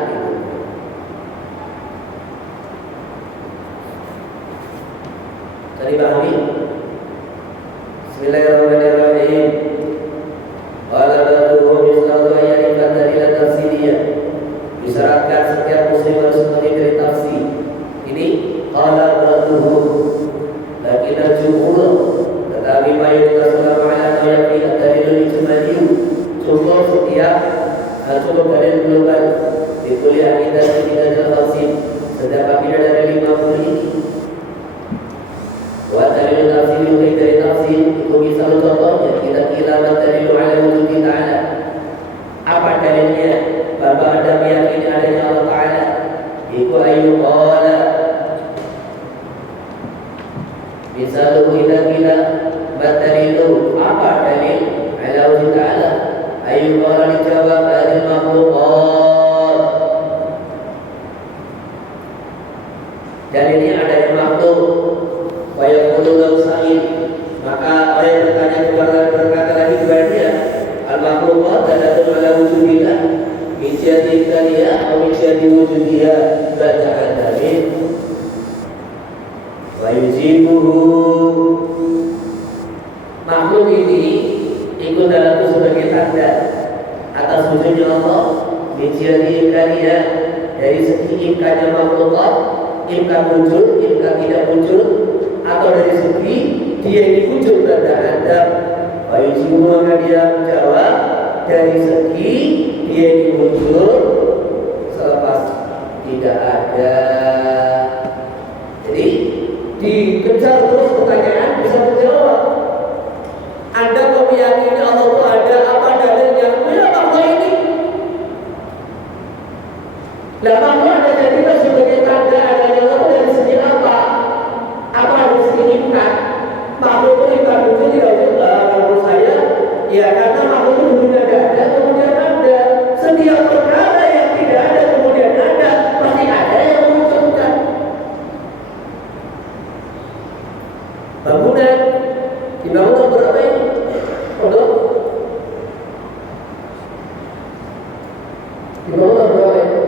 Jadi pahami? Bismillahirrahmanirrahim. Qala ba'duhum yusratu ayyarifan dalilan tafsiriyah. Disyaratkan setiap muslim harus mengikuti tafsir. Ini qala ba'duhum. Lakin al-jumhur, tetapi mayoritas ulama yang yakni dalilul ijmali. Cukup setiap cukup dalil global. Ditulis akidah tidak ada tafsir. Sedangkan tidak dari 50 ini. Wa dalil tafsir itu dari tafsir itu misal contohnya kita kira dalil ala wujud ta'ala. Apa dalilnya? Bahwa ada meyakini adanya Allah Ta'ala. Iku ayu qala. Misal kita batalilu apa dalil ala wujud ta'ala? Ayu qala dijawab adil makhluqat. Dalilnya adanya makhluk. Wa yaqulu lahu sa'id, maka orang yang bertanya kepada berkata lagi kepadanya, al-makhluqat dalatun ala wujudillah min jihati imkaniyah atau min jihati wujudiyah ba'da adamin. Wa yujibuhu, makhluk ini ikut dalam sebagai tanda atas wujudnya Allah min jihati imkaniyah, dari segi imkannya makhluqat, imkan wujud, imkan tidak wujud, atau dari segi dia ini wujud pada Adam. Wajib maka dia menjawab dari segi dia ini wujud selepas tidak ada. Jadi dikejar terus pertanyaan bisa menjawab. Anda kok meyakini Allah itu ada, apa dalilnya? Ya Allah ini. Lah makhluk ada jadi sebagai tanda adanya Allah dari segi apa? Apa harus diinginkan? Makhluk itu tidak wujud tidak wujud. Menurut saya, ya karena makhluk itu dulu tidak ada, kemudian ada. Setiap perkara yang tidak ada kemudian ada, pasti ada yang mewujudkan. Bangunan dibangun berapa ini? Untuk dibangun berapa ini?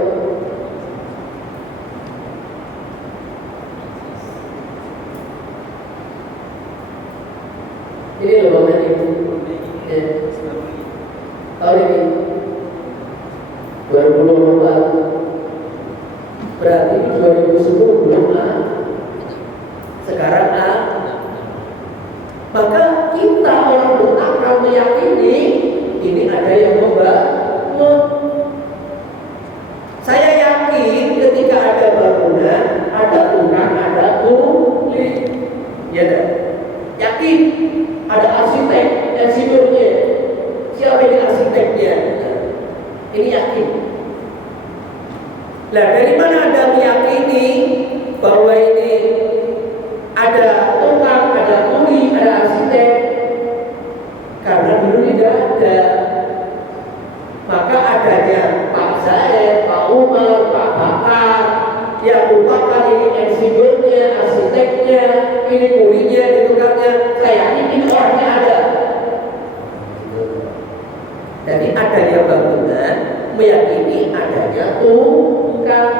Ini loh bangunan ini. Ya. Tahun ini 2024. Berarti 2010 belum A. Sekarang A. Maka kita orang berakal meyakini ini ada yang membangun. Saya yakin ketika ada bangunan, ada tukang, ada kuli. Ya kan? Yakin ada arsitek, insinyurnya. Siapa ini arsiteknya? Ini yakin. Nah, dari mana Anda meyakini bahwa ini ada tukang, ada kuli, ada arsitek? Karena dulu tidak ada. Maka adanya Pak Zaid, Pak Umar, Pak Bakar yang merupakan ini insinyurnya, arsiteknya, ini kulinya, ini tukangnya. Saya yakin ini orangnya ada. Jadi adanya bangunan meyakini adanya tukang.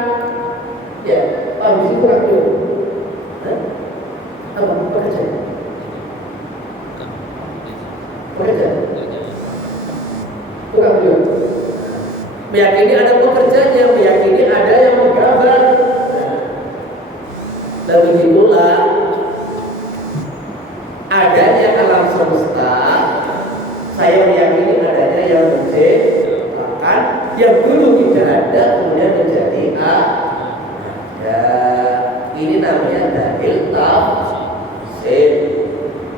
Ya, habis itu kurang dulu. Apa? Pekerja? Pekerja? Tukang dulu. Meyakini ada pekerjanya, meyakini ada yang menggambar. Dan begitulah adanya alam semesta. Saya meyakini adanya yang menciptakan, yang dulu tidak ada kemudian menjadi ada. Ini namanya dalil tafsir.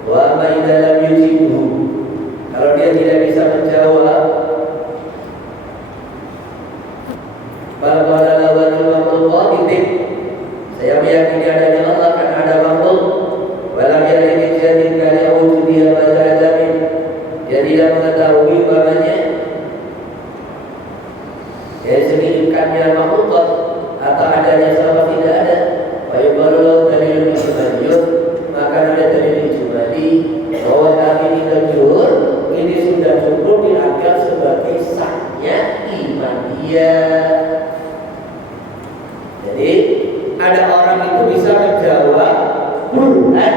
Wa baina Kalau dia tidak bisa menjawab, bahwa dalam makhluk titik. Saya meyakini adanya Allah karena ada makhluk. Walam yalid jadid kana wujudiyya pada adamin. Dia tidak mengetahui bahwanya signifikannya makhluk atau adanya sama tidak ada. Wa yuqalu dalilun ijmaliyun, maka ada dalil ijmali bahwa kami jujur ini sudah cukup dianggap sebagai sahnya iman dia. Jadi ada orang itu bisa menjawab bukan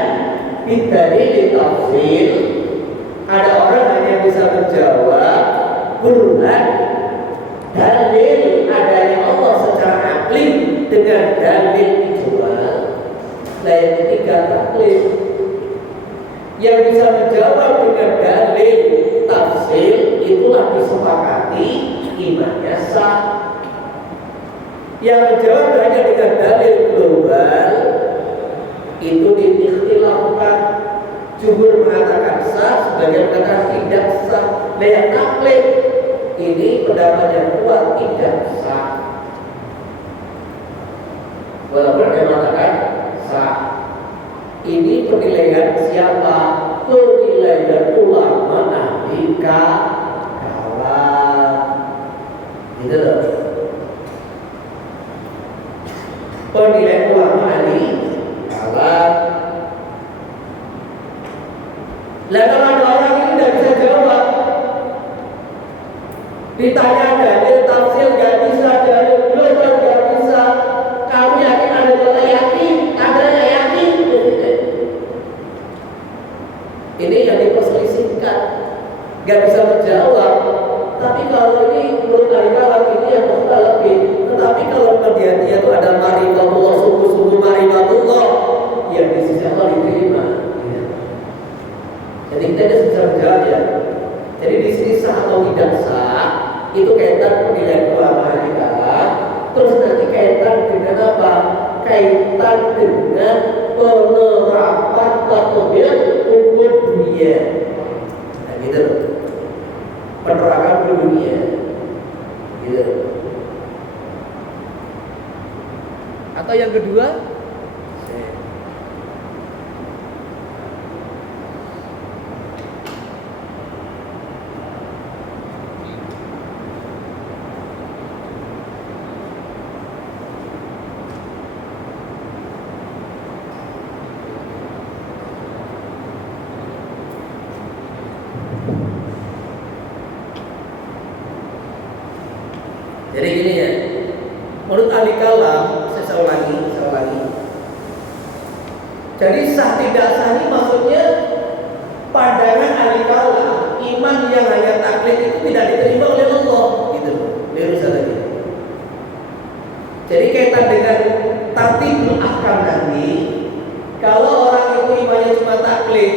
bidalil tafsir. Ada orang hanya bisa menjawab bukan dalil adanya Allah secara akli dengan dalil ijmal. Nah yang ketiga taklif. Yang bisa menjawab dengan dalil tafsir itulah disepakati imannya sah. Yang menjawab hanya dengan dalil global itu diikhtilafkan. Jumhur mengatakan sah, sebagian mengatakan tidak sah. Nah yang taklif ini pendapat yang kuat tidak sah. Walaupun dia mengatakan sah. Ini penilaian siapa? Penilaian ulama ahli kalam. Gitu loh. Penilaian ulama ahli kalam. Lah kalau ada orang ini tidak bisa jawab, ditanya dalil tafsir nggak bisa, dalil global nggak bisa, kamu yakin ada kata yakin, adanya yakin. Ini yang diperselisihkan, nggak bisa menjawab. Tapi kalau ini menurut kalam ini yang lebih. Tetapi kalau dia itu ada marifatullah, sungguh-sungguh marifatullah, ya di sisi Allah diterima. Jadi kita tidak bisa menjawab ya. Jadi di sini sah atau tidak sah itu kaitan penilaian ulama ahli kalam. Terus nanti kaitan dengan apa? Kaitan dengan penerapan tatbik hukum dunia. Nah gitu loh. Penerapan hukum dunia. Gitu. Atau yang kedua, jadi gini ya, menurut ahli kalam, saya ulangi. Jadi sah tidak sah ini maksudnya pandangan ahli kalam, iman yang hanya taklid itu tidak diterima oleh Allah, gitu. Lihat lagi. Jadi kaitan dengan tartibul ahkam nanti, kalau orang itu imannya cuma taklid,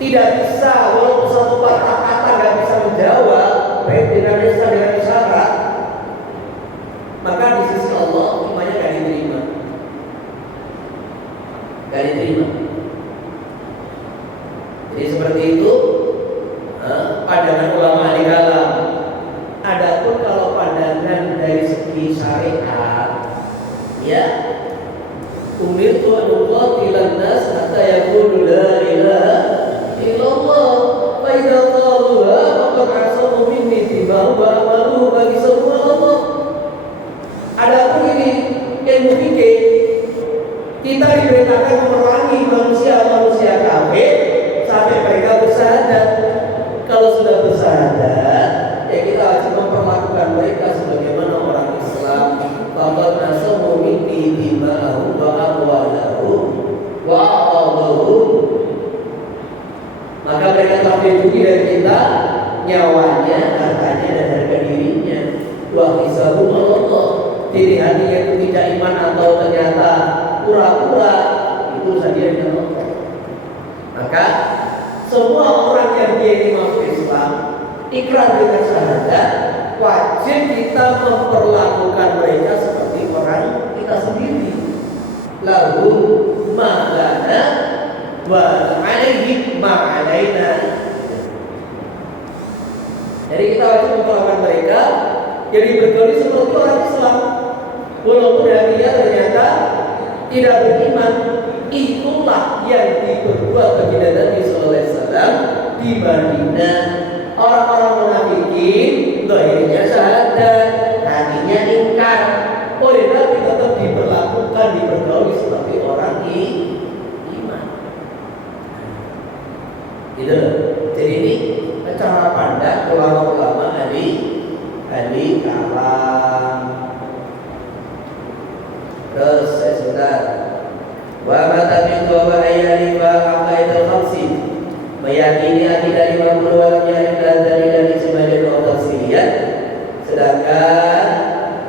tidak bisa walaupun satu kata nggak bisa menjawab, baik dengan lisan dengan isyarat, maka di sisi Allah imannya gak diterima. Jadi seperti itu pandangan ulama ahli kalam. Adapun kalau pandangan dari segi syariat, ya, umirtu an uqatilan nas hatta yaqulu la ilaha illallah fa idza qaluha faqad asamu minni tibahu wa amaluhu bagi semua Allah. Adapun ini ilmu fikih, kita diperintahkan memerangi manusia kafir sampai mereka bersyahadat. Kalau sudah bersyahadat, ya kita harus memperlakukan mereka sebagaimana orang Islam. Faqad nasamu minni dima'ahum wa amwalahum wa a'radahum. Maka mereka telah dilindungi dari kita, nyawanya, hartanya dan harga dirinya. Wa hisabun Allah. Diri hatinya itu tidak iman atau ternyata pura-pura, itu saja dengan Allah. Maka semua orang yang dia ini masuk Islam, ikrar dengan syahadat, wajib kita memperlakukan mereka seperti orang kita sendiri. Lalu ma'lana wa alaihim ma'alaina. pemahaman mereka jadi bergaul seperti orang Islam, walaupun hatinya ternyata tidak beriman. Itulah yang diperbuat bagi Nabi Sallallahu Alaihi Wasallam di Madinah. Orang-orang munafikin, zahirnya syahadat, hatinya ingkar. Oleh Nabi tetap diperlakukan, dipergauli seperti orang iman. Gitu. Jadi ini cara pandang ulama-ulama ahli kalam. Terus saya sudah wa mata min wa ayani wa aqaidul khamsi, meyakini akidah 50 walamnya dari sebagian tafsiriyat, sedangkan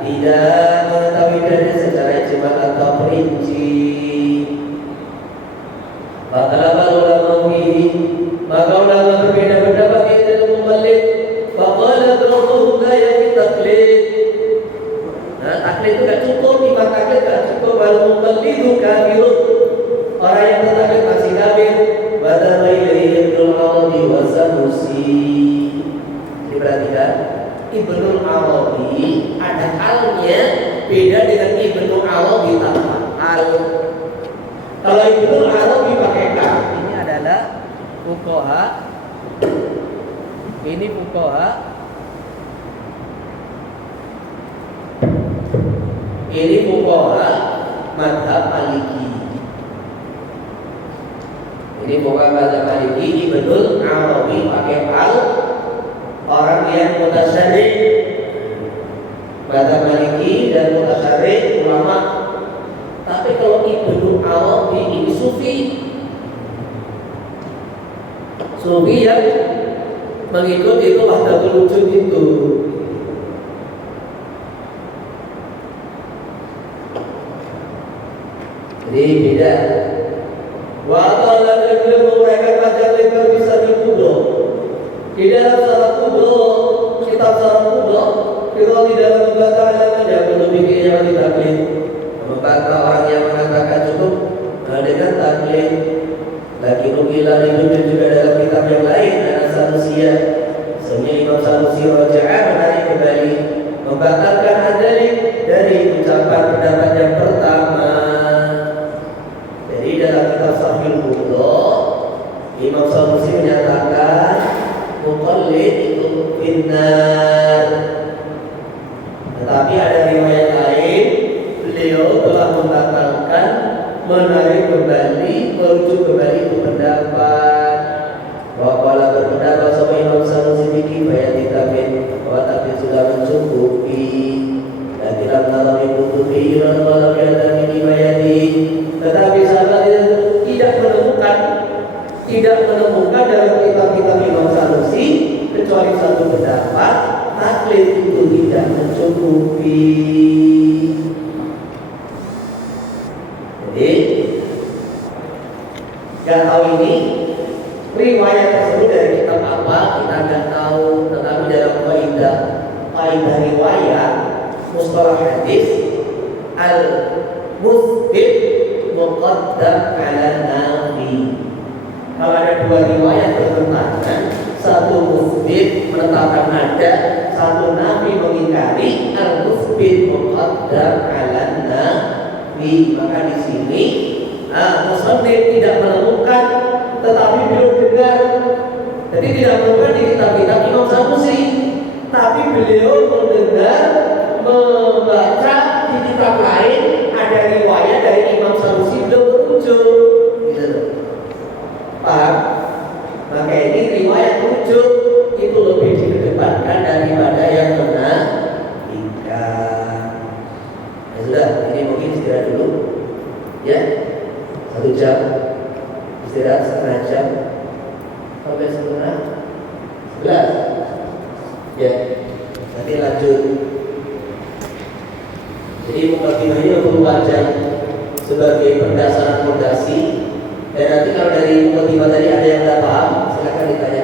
tidak mengetahui dalil secara ijmal atau perinci. Fatala ulama fihi, maka ulama berbeda pendapat yaitu mubalik. Faqala ba'dhum la yakfi taqlid. Nah, taklid itu gak cukup, iman taklid gak cukup, wal muqallidu kafirun. Orang yang bertaklid masih kafir. Badama ilaihi Ibnul Arabi wa Sanusi. Diperhatikan, Ibnul Arabi ada alnya beda dengan Ibnul Arabi tanpa al. Kalau Ibnul Arabi pakai k, ini adalah fuqaha. Ini fuqaha. Ini fuqaha mazhab Maliki. Ini fuqaha mazhab Maliki. Ibnul Arabi pakai al, orang yang mutasyarri. Mazhab Maliki dan mutasyarri ulama. Tapi kalau Ibnu Arabi ini sufi. Sufi yang mengikuti itu wahdatul wujud itu. Jadi beda. Wa ta'ala dan mereka baca lebar bisa dikubur. Di dalam Syarah Kubro, kitab Syarah Kubro, kita di dalam membaca halaman yang belum bikinnya taklid. Membaca orang yang mengatakan cukup dengan taklid. Lagi nukilah itu juga dalam kitab yang lain, ada Sanusia. Sebenarnya Imam Sanusi Raja'ah menarik kembali, membatalkan hadalik dari ucapan pendapat yang pertama. Jadi dalam kitab Sahih Kubro, Imam Sanusi menyatakan muqallid itu finnar. Tetapi ada riwayat lain, beliau telah membatalkan, menarik kembali, merujuk kembali itu pendapat. Waqala berpendapat sama Imam Sanusi bikin bayat ditamin, bahwa tapi sudah mencukupi. Dan tidak mengalami butuhi dan mengalami ada ini bayati. Tetapi sahabat tidak menemukan dalam kitab-kitab Imam Sanusi kecuali satu pendapat, taklid itu tidak mencukupi. Jadi nggak tahu ini riwayat tersebut dari kitab apa, kita nggak tahu. Tetapi dalam kaidah riwayat mustalah hadis, al musbit muqaddam ala nafi. Kalau ada dua riwayat bertentangan, satu musbit menetapkan ada, satu nafi mengingkari, al musbit muqaddam ala nafi. Maka di sini musannif tidak menemukan, tetapi belum dengar. Jadi tidak menemukan di kitab-kitab Imam Sanusi, tapi beliau mendengar, membaca di kitab lain ada riwayat dari Imam Sanusi belum berujuk. Gitu. Paham? Maka ini riwayat rujuk itu lebih dikedepankan daripada yang benar. Ya sudah, ini mungkin istirahat dulu. Ya, 1 jam. Istirahat setengah jam sampai setengah 11. Ya, nanti lanjut. Jadi mukadimahnya perlu baca sebagai pendasar fondasi. Dan nanti kalau dari mukadimah tadi ada yang tidak paham, silakan ditanya.